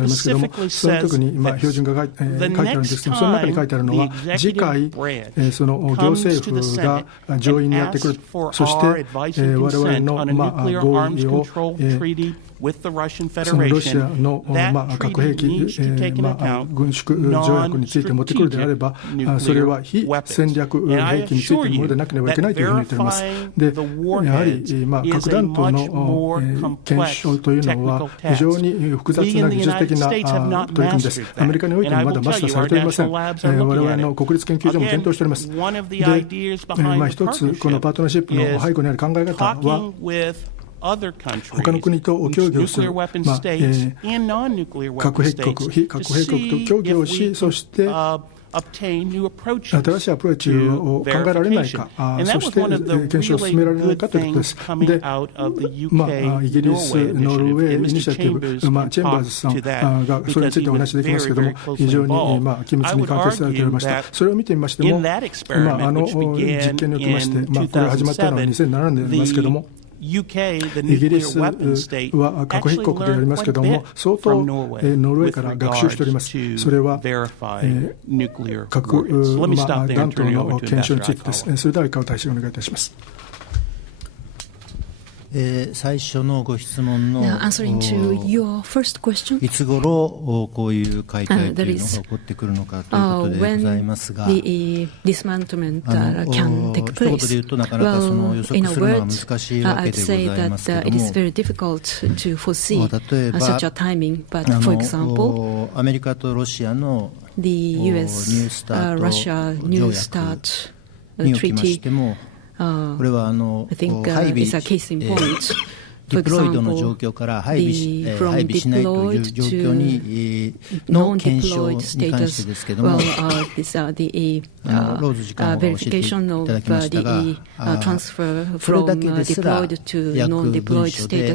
ますけれども、その時に標準が書いてあるんですけども、その中に書いてあるのは、次回、その行政府が上院にやってくる、そして我々の合意をそのロシアの核兵器軍縮条約について持ってくるであれば、それは非戦略兵器についてのものでなければいけないというふうに言っております。で、やはり核弾頭の検証というのは非常に複雑な技術的な取り組みです。アメリカにおいてもまだマスターされておりません。我々の国立研究所も検討しております。で、一つこのパートナーシップの背後にある考え方は、他の国と協議をする、核兵器国、非核兵器国と協議をし、そして新しいアプローチを考えられないか、そして検証を進められないかということです。で、イギリス、ノルウェーイニシアティブ、チェンバーズさんがそれについてお話しできますけれども、非常に緊密に関係されておりました。それを見てみましても、実験におきまして、これが始まったのは2007年でありますけれども、イギリスは核兵器国でありますけれども、相当ノルウェーから学習しております。それは核弾頭の検証についてです。それでは川大使お願いいたします。最初のご質問のいつ頃こういう解体というのが起こってくるのかということでございますが、一言で言うとなかなかその予測するのは難しいわけでございますけれども、例えばアメリカとロシアのニュースタート条約におきましても、これは配備デプロイドの状況から配備しないという状況にの検証に関してですけれども、ローズ次官が教えていただきましたが、それだけですら約文書で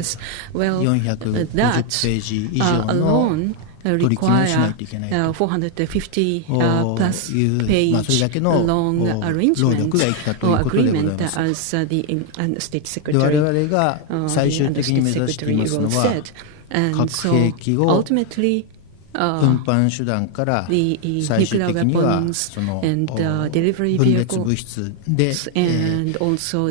450ページ以上の取り決めをしないといけないと450 plus page それだけの労力がいったということでございます。で、我々が最終的に目指していますのは、核兵器を運搬手段から最終的にはその分裂物質で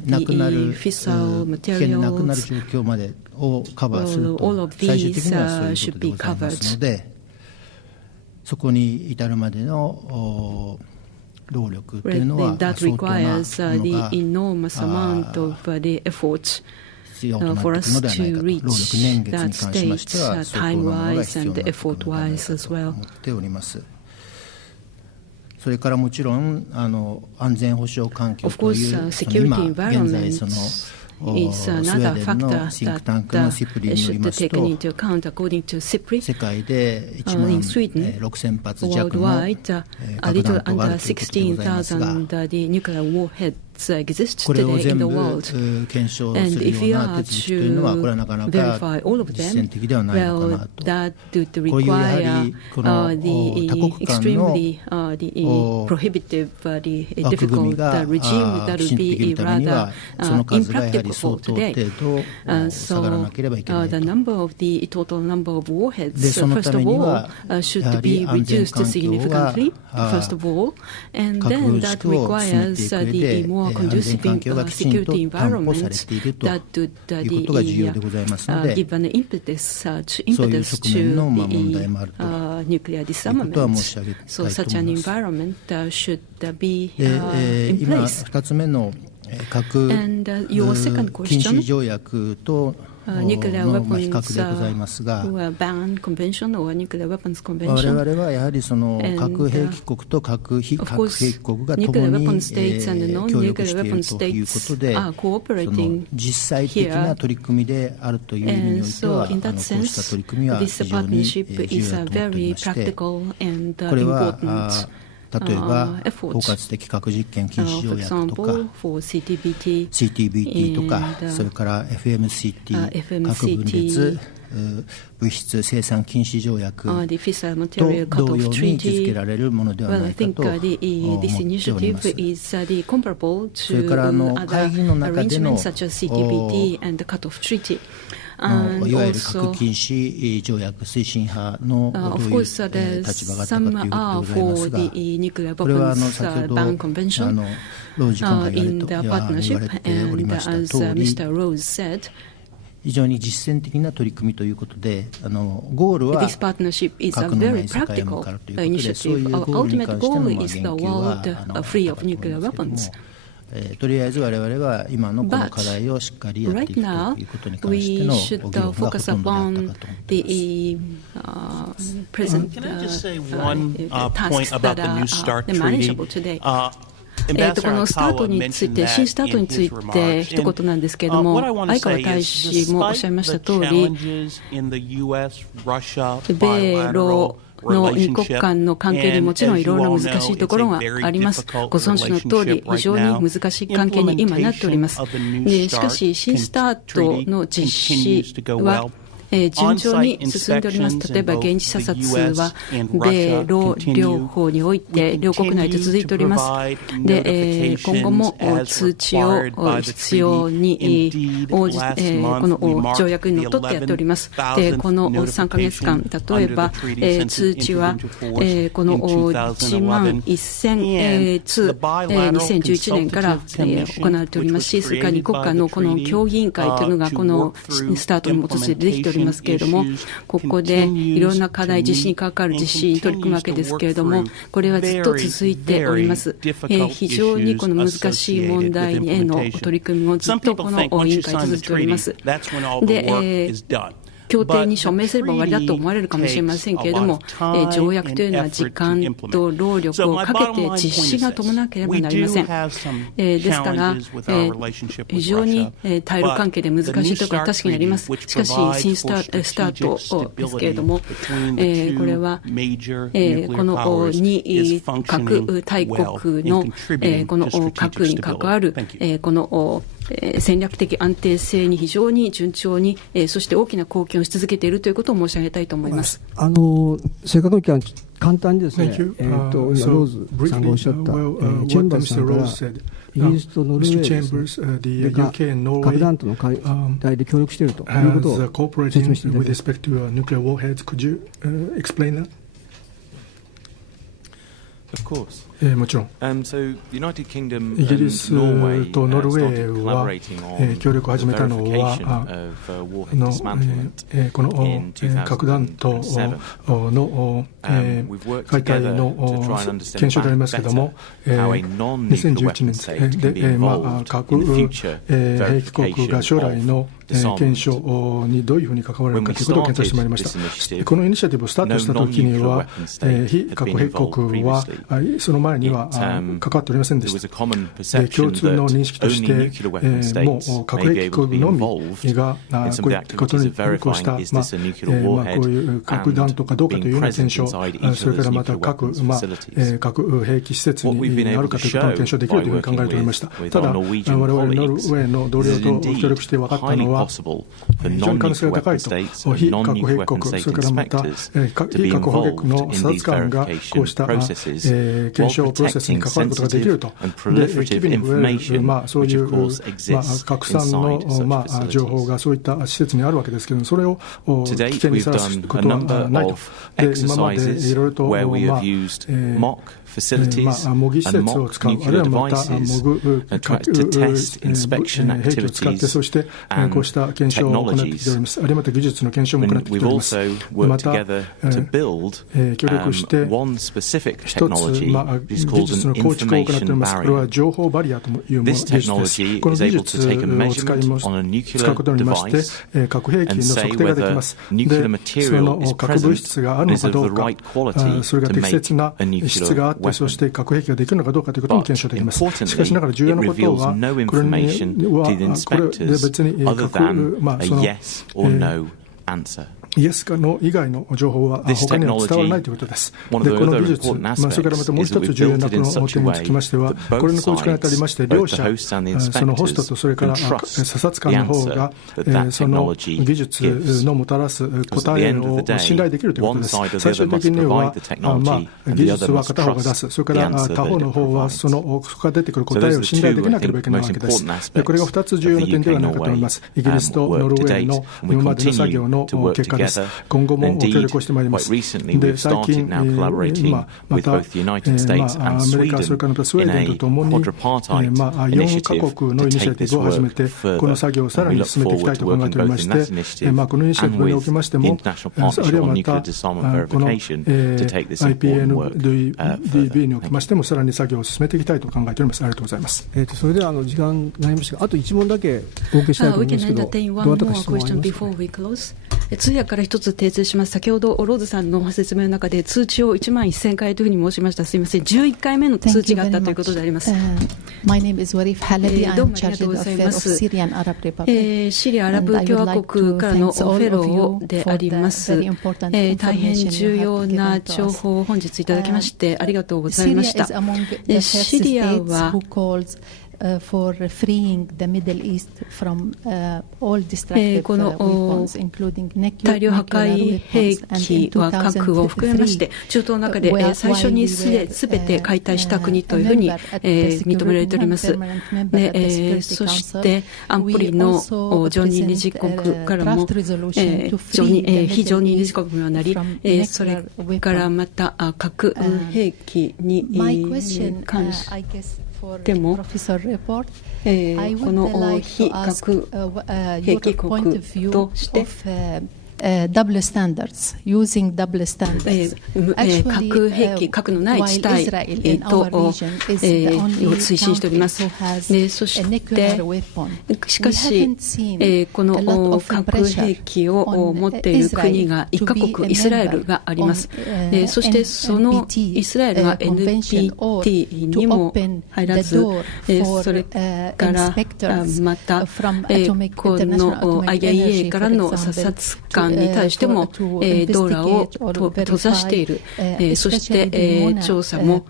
なくなる危険でなくなる状況までをカバーすると最終的にはそういうことでございますので、そこに至るまでの労力というのは相当なものが必要となってくるのではないかと、労力年月に関しましては相当なものが必要になってくるのではないかと思っております。それからもちろん安全保障環境という今現在そのスウェーデンのシンクタンクのシプリによりますと、世界で1万6000発弱の核弾頭があるということでございますが、これを全部検証するような手続きというのはこれはなかなか実践的ではないのかなと。こういうやはりこの多国間の枠組みがきちんとできるためにはその数がやはり相当程度下がらなければいけないと。でそのためにはやはり安全環境が核軍縮を進めていく上で安全環境がきちんと担保されているということが重要でございますので、そういう側面の問題もあるということは申し上げたいと思います。今2つ目の核禁止条約との比較でございますが、我々はやはりその核兵器国と核非核兵器国がともに協力しているということで、その実際的な取り組みであるという意味においてはこうした取り組みは非常に重要だと思っておりまして、これは例えば包括的核実験禁止条約とか CTBT とか、それから FMCT 核分裂物質生産禁止条約と同様に位置づけられるものではないかと思っております。それから会議の中でのいわゆる核禁止条約推進派のどういう立場があったかということでございますが、これは先ほどロー時間が言われておりました通り、非常に実践的な取り組みということで、ゴールは核のない世界へ向かうということで、そういうゴールに関しての言及はあったと思いますけれども、とりあえず我々は今のこの課題をしっかりやっていくということに関してのご議論がほとんどであったかと思います。Can I just say one point about the New START treaty? このスタートについて、新スタートについて一言なんですけれども、相川大使もおっしゃいました通り、米ロの二国間の関係にもちろんいろいろ難しいところがあります。ご存知の通り、非常に難しい関係に今なっております。しかし、新スタートの実施は順調に進んでおります。例えば現地査察は米ロ両方において両国内で続いております。で、今後も通知を必要に応じてこの条約にのっとってやっております。で、この3ヶ月間、例えば通知はこの1万1000通2011年から行われておりますし、それから2国間のこの協議委員会というのがこのスタートに基づいてできておりますけれども、ここでいろんな課題、実施に関わる実施に取り組むわけですけれども、これはずっと続いております。非常にこの難しい問題への取り組みもずっとこの委員会続いております。で、協定に署名すれば終わりだと思われるかもしれませんけれども、条約というのは時間と労力をかけて実施が伴わなければなりません。ですから、非常に対ロ関係で難しいところは確かにあります。しかし、新スタートですけれども、これは、この2核大国のこの核に関わるこの戦略的安定性に非常に順調に、そして大きな貢献をし続けているということを申し上げたいと思います。せっかくの期間、簡単にですね、今ローズさんがおっしゃった、チェンバーズさんからイギリスとノルウェーですね、核弾頭の解体で協力しているということを説明していただきます。もちろん、イギリスとノルウェーは協力を始めたのはこの核弾頭の解体の検証でありますけれども、2011年で核兵器国が将来の検証にどういうふうに関われるかということを検討してまいりました。このイニシアティブをスタートしたときには、非核兵器国はその前には関わっておりませんでした。共通の認識として、もう核兵器国のみがこういったことにこうした、こういう核弾頭かどうかというような検証、それからまた核兵器施設にあるかということを検証できるというふうに考えておりました。ただ、我々ノルウェーの同僚と協力して分かったのは、非常に可能性が高いと、非核兵器国、それからまた非核兵器国の査察官がこうした検証プロセスに関わることができると、で機微に増える、そういう、拡散の、情報がそういった施設にあるわけですけれども、それを危険にさらすことはないと。で今までいろいろと、模擬施設を使う、あるいはまた模具兵器を使って、そしてこうした検証を行ってきております。あるいはまた技術の検証も行ってきております。また、協力して一つ、技術の構築を行っております。これは情報バリアという技術です。この技術を使うことによりまして、核兵器の測定ができます。で、その核物質があるのかどうか、それが適切な質があって、そして核兵器ができるのかどうかということも検証できます。しかしながら重要なことは、これで別にイエスかノー以外の情報は他には伝わらないということです。で、この技術、それからまたもう一つ重要なこの点につきましては、これの構築にあたりまして、両者、そのホストとそれから査察官の方が、その技術のもたらす答えを信頼できるということです。最終的には、技術は片方が出す、それから他方の方はそこから出てくる答えを信頼できなければいけないわけです。で、これが2つ重要な点ではないかと思います。イギリスとノルウェーの今までの作業の結果です。今後も協力をしてまいります。で、最近、また、アメリカ、それからまたスウェーデンとともに、4カ国のイニシアティブを始めて、この作業をさらに進めていきたいと考えておりまして、このイニシアティブにおきましても、あるいはまた、この IPNDV におきましても、さらに作業を進めていきたいと考えております。ありがとうございます。それでは時間になりましたが、あと1問だけお受けしたいと思いますけど、どなたか質問ありますか？通訳から一つ訂正します。先ほどローズさんの説明の中で通知を1万1000回というふうに申しました。すみません。11回目の通知があったということであります。My name is Warif Halabi. I'm charged of Syrian Arab Republic. シリアアラブ共和国からのフェローであります。大変重要な情報を本日いただきましてありがとうございました。シリアはfor freeing the Middle East from all destructive weapons, including nuclear 大量破壊兵器は核を含めまして中東の中で最初にすべて解体した国というふうに認められております。で、そして安保理の常任理事国からも非常任理事国にはなり、それからまた核兵器に関してでも、この非核兵器国としてdouble standards, using double standards. 核兵器、核のない地帯と推進しております。で、そして、しかし、この核兵器を持っている国が1カ国、イスラエルがあります。そして、そのイスラエルが NPT にも入らず、それからまた、この IAEA からの査察官案に対しても道路を閉ざしている、そして、調査も、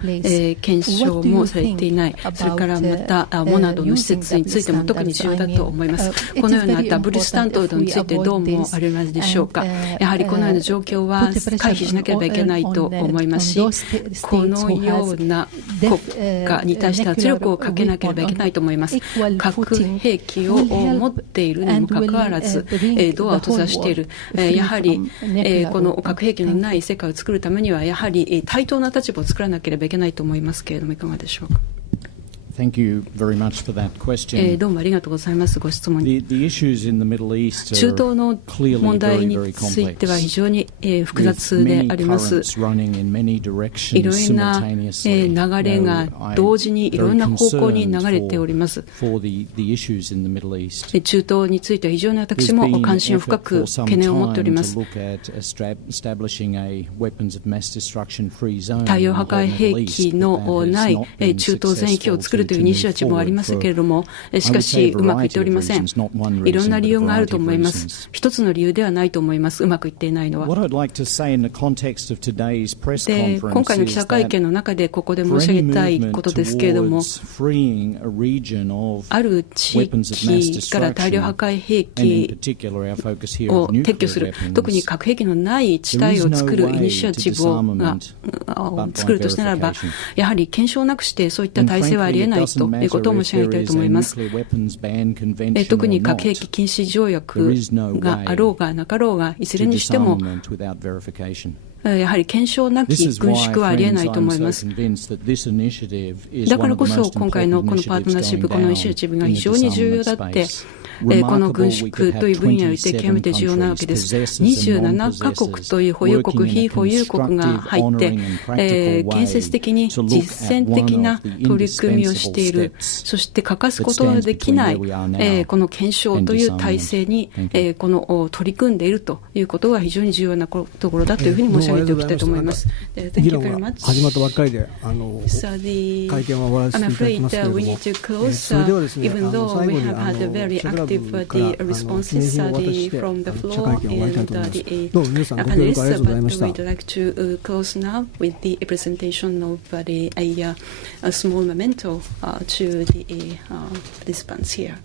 検証もされていない、それからまたモナドの施設についても特に重要だと思います。このようなダブルスタンダードについてどう思われますでしょうか。やはりこのような状況は回避しなければいけないと思いますし、このような国家に対して圧力をかけなければいけないと思います。核兵器を持っているにもかかわらず、ドアを閉ざしている。やはり、この核兵器のない世界を作るためには、やはり対等な立場を作らなければいけないと思いますけれども、いかがでしょうか。Thank you very much for that question. どうもありがとうございます。ご質問に。 The issues in the Middle East 中東の問題については非常に複雑であります。いろいろな流れが同時にいろんな方向に流れております。中東については非常に私も関心を深く懸念を持っております。大量破壊兵器のない中東全域を作るというイニシアチブもありますけれども、しかしうまくいっておりません。いろんな理由があると思います。一つの理由ではないと思います。うまくいっていないのは。で、今回の記者会見の中でここで申し上げたいことですけれども、ある地域から大量破壊兵器を撤去する、特に核兵器のない地帯を作るイニシアチブを作るとしたならば、やはり検証なくしてそういった体制はありえないということを申し上げたいと思います。特に核兵器禁止条約があろうがなかろうが、いずれにしてもやはり検証なき軍縮はありえないと思います。だからこそ今回のこのパートナーシップ、このイニシアチブが非常に重要だってこの軍縮という分野において極めて重要なわけです。27カ国という保有国、非保有国が入って、建設的に実践的な取り組みをしている、そして欠かすことのできない、この検証という体制に、この取り組んでいるということが非常に重要なところだというふうに申し上げておきたいと思います。議論が始まったばっかりで、会見は終わらせていただきますけれども、それではですね、最後にthe responses from the floor and the panelists, but we'd like to close now with the presentation of a small memento to the participants here.